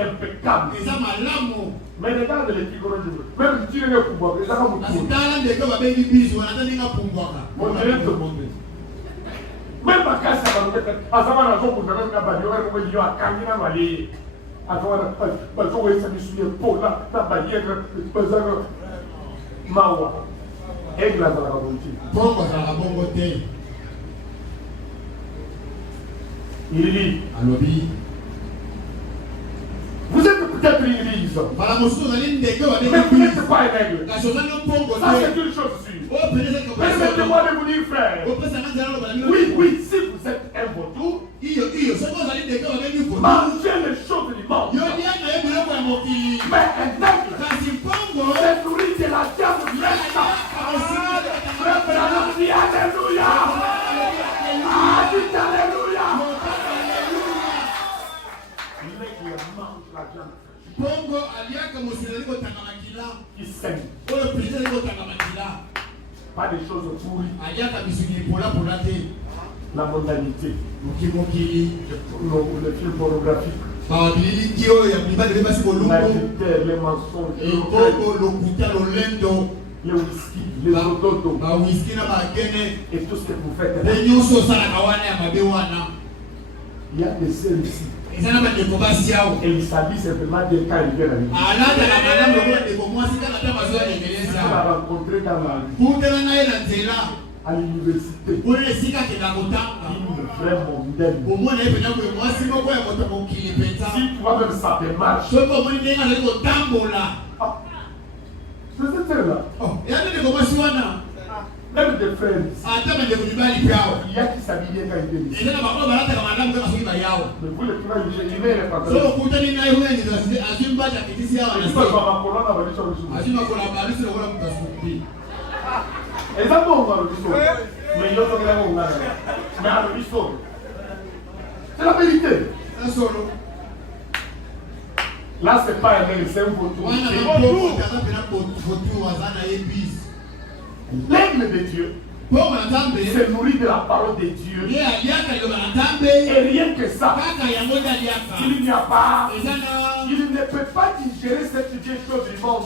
impeccable. Mais regarde les tigres du monde. Même si tu es au pouvoir, les gens vont même ma casse à la tête, à savoir la zone où j'avais un barrière, où il y a un camion à valer. À savoir la zone où il s'est mis sur le pot, la barrière, pesant Mawa. Aigle à la volonté. Il dit, vous êtes peut-être une église, mais vous n'êtes pas un aigle. Ça c'est une chose sûre. Permettez-moi de vous dire, frère. Oui, si vous êtes un vautour, mangez les choses du monde. Mais un aigle se nourrit de la viande fraîche. Frère Branham dit alléluia. Ah, dites alléluia. L'aigle mange la viande fraîche. Qui saigne. Pas des choses pourries. la mondanité, le film pornographique, l'agitaire, les mensonges, le whisky, les autotos, et tout ce que vous faites. Il y a des sœurs ici. Et il s'habille simplement dès quand il vient à l'église. On l'a rencontré dans la rue, à l'université. Une vraie mondaine. Si toi-même ça te marche. C'est cette là. Même des frères ici. Il y a qui s'habillent quand il vient ici. Mais vous les trouvez, il met les pantalons. C'est la vérité. Là, c'est pas un mail, c'est un vautour. L'aigle de Dieu se nourrit de la parole de Dieu. Et rien que ça, il n'y a pas, il ne peut pas digérer cette vieille chose du monde.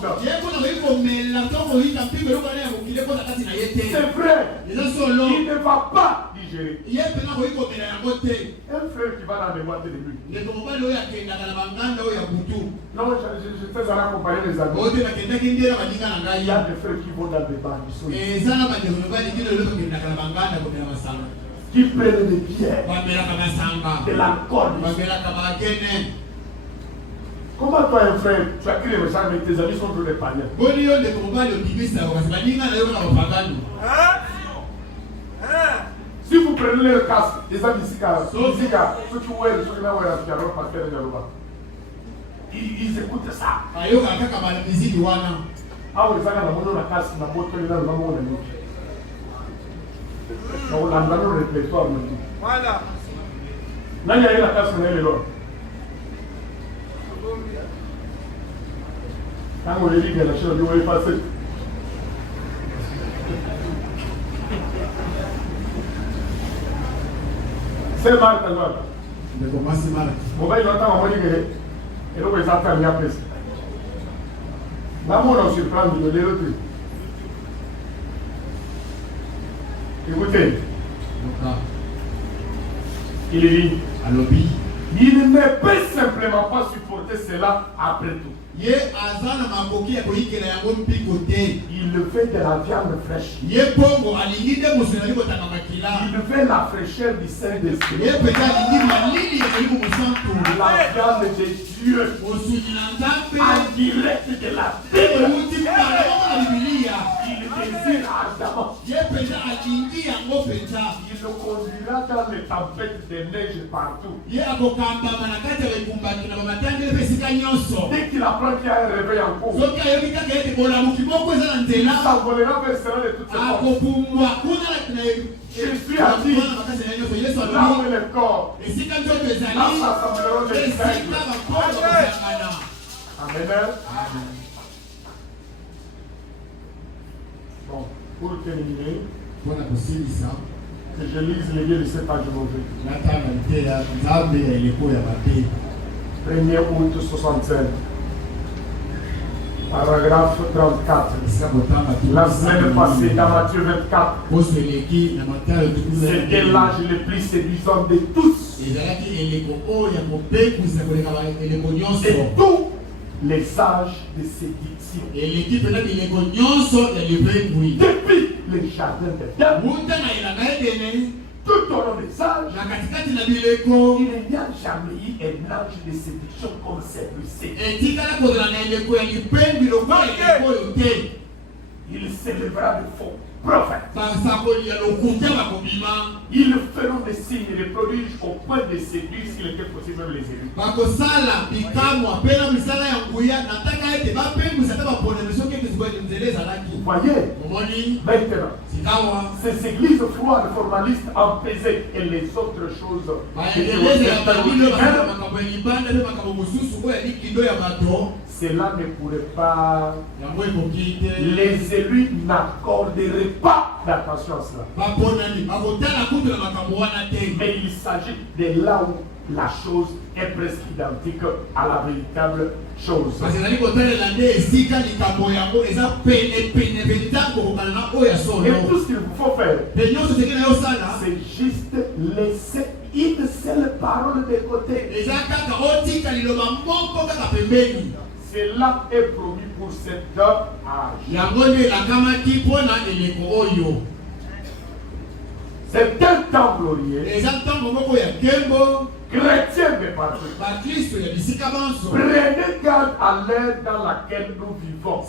C'est vrai, il ne va pas digérer. Un frère qui va dans les boîtes de nuit. Non, je fais en accompagner les amis. Il y a des frères qui vont dans les bars. Qui prennent des bières, de l'alcool. Comment toi, un frère, tu as créé le message, mais tes amis sont tous des païens? Si vous prenez le casque, les amis ici, ils écoutent ça. Ah oui, ça la casque, la boîte, voilà. Là, il y a la casse sur les lois. Quand on dit que la chose est passée. C'est mal, t'as droit. Mais comment c'est mal? On va y entendre, on va dire que. Et donc, les affaires, il y a plus. Là, on a surprend de l'autre. Écoutez, il est dit, il ne peut simplement pas supporter cela après tout. Il veut de la viande fraîche. Il veut la fraîcheur du Saint-Esprit. La viande de Dieu en direct de la Bible. Il désire ardemment. Il le conduira dans les tempêtes de neige partout. Dès qu'il apprend qu'il y a un réveil en cours, il s'envolera vers cela de toutes ses forces. Jésus a dit, là où est le corps, là s'assembleront les disciples. Amen. Bon, pour terminer, que je lise les lieux de cette page aujourd'hui. 1er août 65. Paragraphe 34. La semaine passée, dans Matthieu 24, c'était l'âge le plus séduisant de tous. Et tous les âges de séduction. Depuis les jardins d'Éden, tout au long des âges, il n'y a jamais eu un âge de séduction comme celui-ci. Il s'élèvera de faux prophètes. Ils feront des signes et des prodiges au point de séduire, s'il était possible, même les élus. Vous voyez, maintenant, ces églises froides, formalistes, empesées et les autres choses. Cela ne pourrait pas. Les élus n'accorderaient pas fait attention à cela. Mais il s'agit de là où la chose est presque identique à la véritable chose. Et tout ce qu'il vous faut faire, c'est juste laisser une seule parole de côté. Cela est promis pour cet âge. C'est un temps glorieux. Chrétien de partout. Prenez garde à l'ère dans laquelle nous vivons.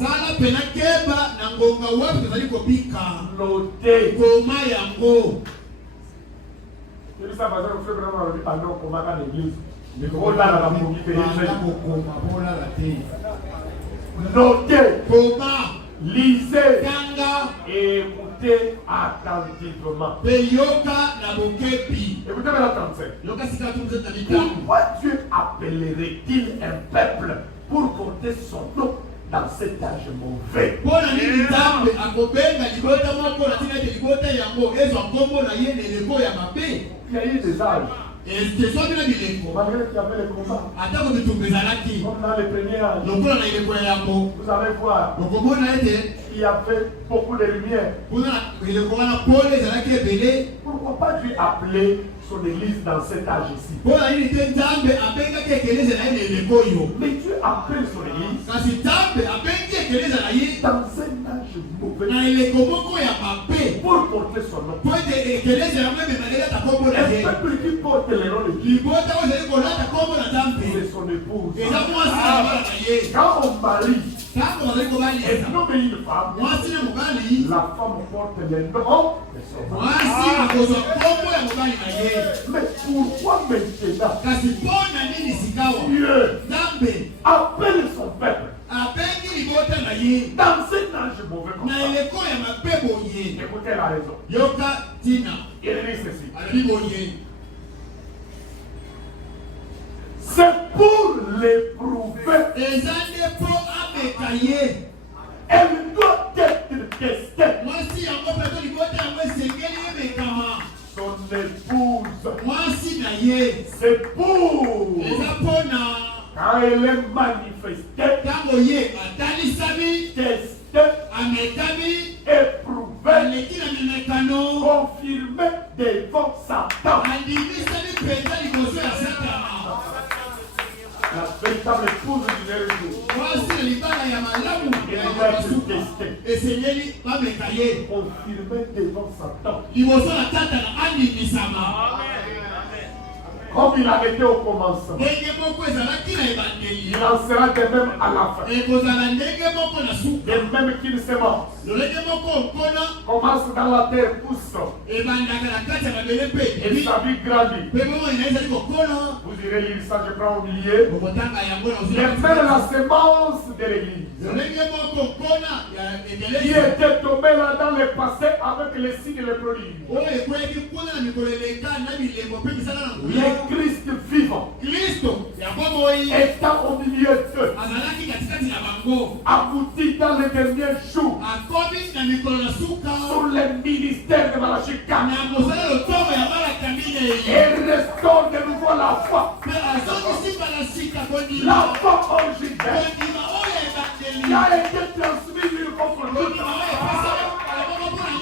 Notez. Notez. Lisez et écoutez attentivement. Écoutez maintenant 35. Pourquoi Dieu appellerait-il un peuple pour porter son nom dans cet âge mauvais? Il y a eu des âges. Malgré qu'il y avait les combats. Comme dans les premiers âges. Vous allez voir. Il y avait beaucoup de lumière. Pourquoi pas Dieu appeler son église dans cet âge ici? Mais Dieu appelle son église dans un âge mauvais pour porter son nom. Un peuple qui porte le nom de Dieu, c'est son épouse. Quand on marie et nomme une femme, la femme porte le nom de son mari. Mais pourquoi maintenant Dieu appelle son peuple dans cet âge mauvais comme ça? Écoutez la raison. Il dit ceci. C'est pour l'éprouver. Elle doit être testée. Son épouse. C'est pour. Quand elle est manifestée. Testée. Éprouvée. Confirmée devant Satan. La véritable épouse du Jésus. Elle doit être testée. Confirmée devant Satan. Comme il a été au commencement, il en sera de même à la fin. De même qu'il s'émence, commence dans la terre, pousse, et sa vie grandit. Vous irez lire ça, je prends au milieu. Et même la semence de l'église, qui était tombée là dans le passé avec les signes et les prodiges. Christ vivant, étant au milieu d'eux, aboutit dans les derniers jours sur le ministère de Malachika et restaure de nouveau la foi. La foi originelle qui a été transmise d'une conformité.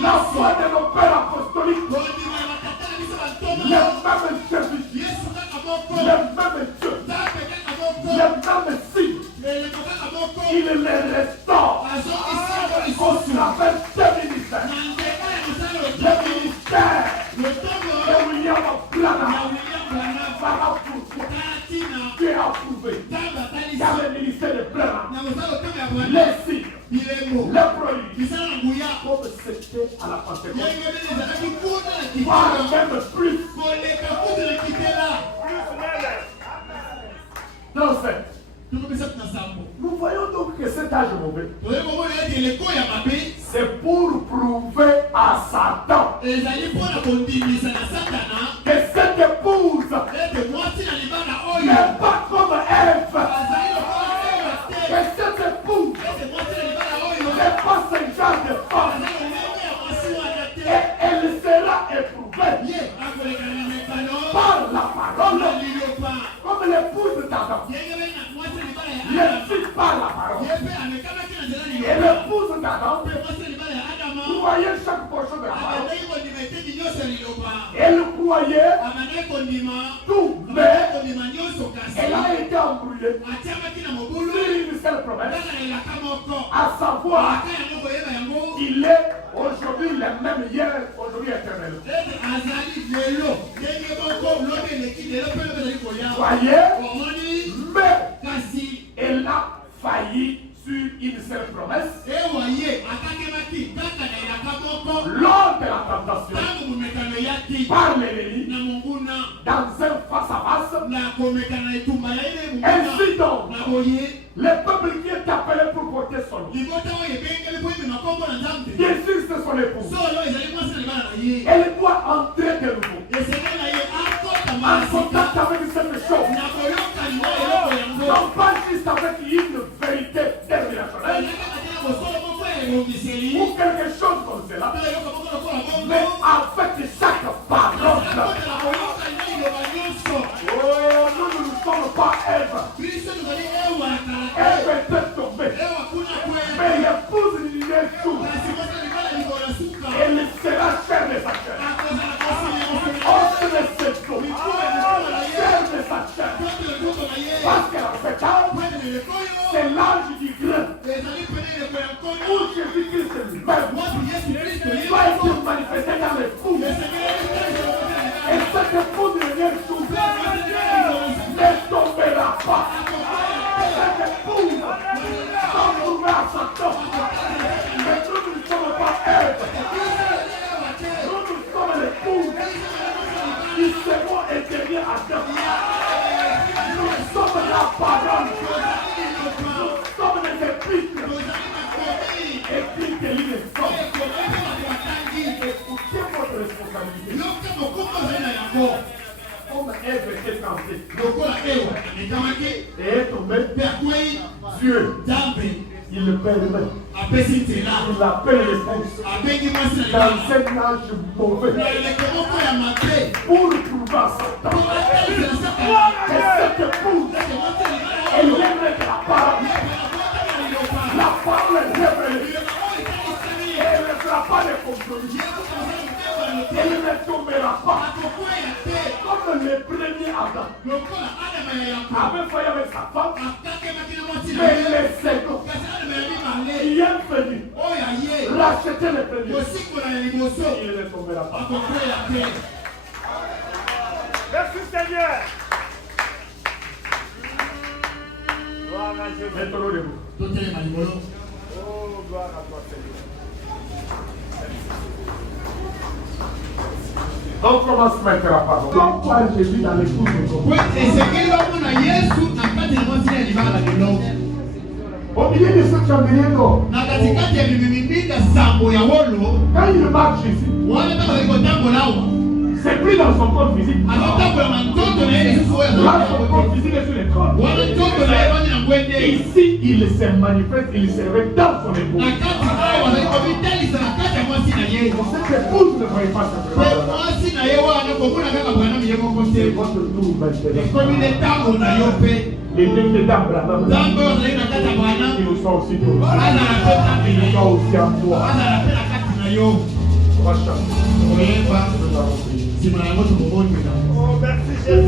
La foi de nos pères apostoliques. Le même service. Le même Dieu, le même signe, il les restaure. Quand tu appelles deux ministères, le ministère de William Branham va approuver. Dieu a approuvé. Il y a le ministère de Branham, les signes, les prodiges, comme c'était à la Pentecôte. Voire même plus. Nous voyons donc que cet âge mauvais, c'est pour prouver à Satan que cette épouse n'est pas comme Ève. Que cette épouse n'est pas ce genre de femme Et elle sera éprouvée par la parole, comme l'épouse d'Adam. Les filles par la parole. Et l'épouse d'Adam croyait chaque portion de la parole. Elle croyait tout, mais elle a été embrouillée sur une seule promesse, à savoir, il est aujourd'hui le même hier, aujourd'hui éternel. Voyez, mais elle a failli sur une seule promesse. Lors de la tentation, par l'ennemi, dans un face-à-face, ainsi donc, le peuple qui est appelé pour porter son nom, bien sûr c'est son épouse, elle doit entrer de nouveau en contact avec cette chose, non pas juste avec une vérité déterminationnelle ou quelque chose comme cela, mais avec chaque parole. Oh, nous ne sommes pas Ève. Ève était tombée, mais l'épouse de Jésus, elle sera chère de sa chair. Autre de ses os, chère de sa chair. Parce qu'à cet âge, c'est l'âge du grain, où Jésus-Christ lui-même va être manifesté dans les fous. Et cette épouse de Jésus ne tombera pas. Cette épouse s'en à sa tombe. Mais nous ne sommes pas Ève. Nous sommes l'épouse qui seront éternels à Dieu. Nous sommes la parole. Nous sommes les épîtres. Épîtres de l'Inesport. Écoutez votre responsabilité. Comme Ève était tentée et est tombée, Dieu, il le permet. Il appelle l'épouse dans cet âge mauvais pour pouvoir s'entendre. Et cette épouse, elle aime la parole. La parole est révélée. Elle ne fera pas de compromis. Elle ne tombera pas. Comme le premier Adam avait failli avec sa femme, mais le second qui est venu racheter le premier, il ne tombera pas. Merci Seigneur. Gloire à Jésus. Mettons-nous debout. Oh, gloire à toi Seigneur. Donc comment se mettre la parole? Pourquoi Jésus dans l'épouse de Job? Au milieu de ce chandelier d'or, quand il marche ici, c'est plus dans son corps physique. Là, son corps physique est sur l'écran. Ici, il se manifeste, il se révèle dans son épouse. Cette épouse ne voyait pas simplement. C'est votre tour maintenant. Les deux d'Abraham, ils nous sont aussi tous. Ils nous sont aussi en toi. On va chanter. Oh, merci Jésus.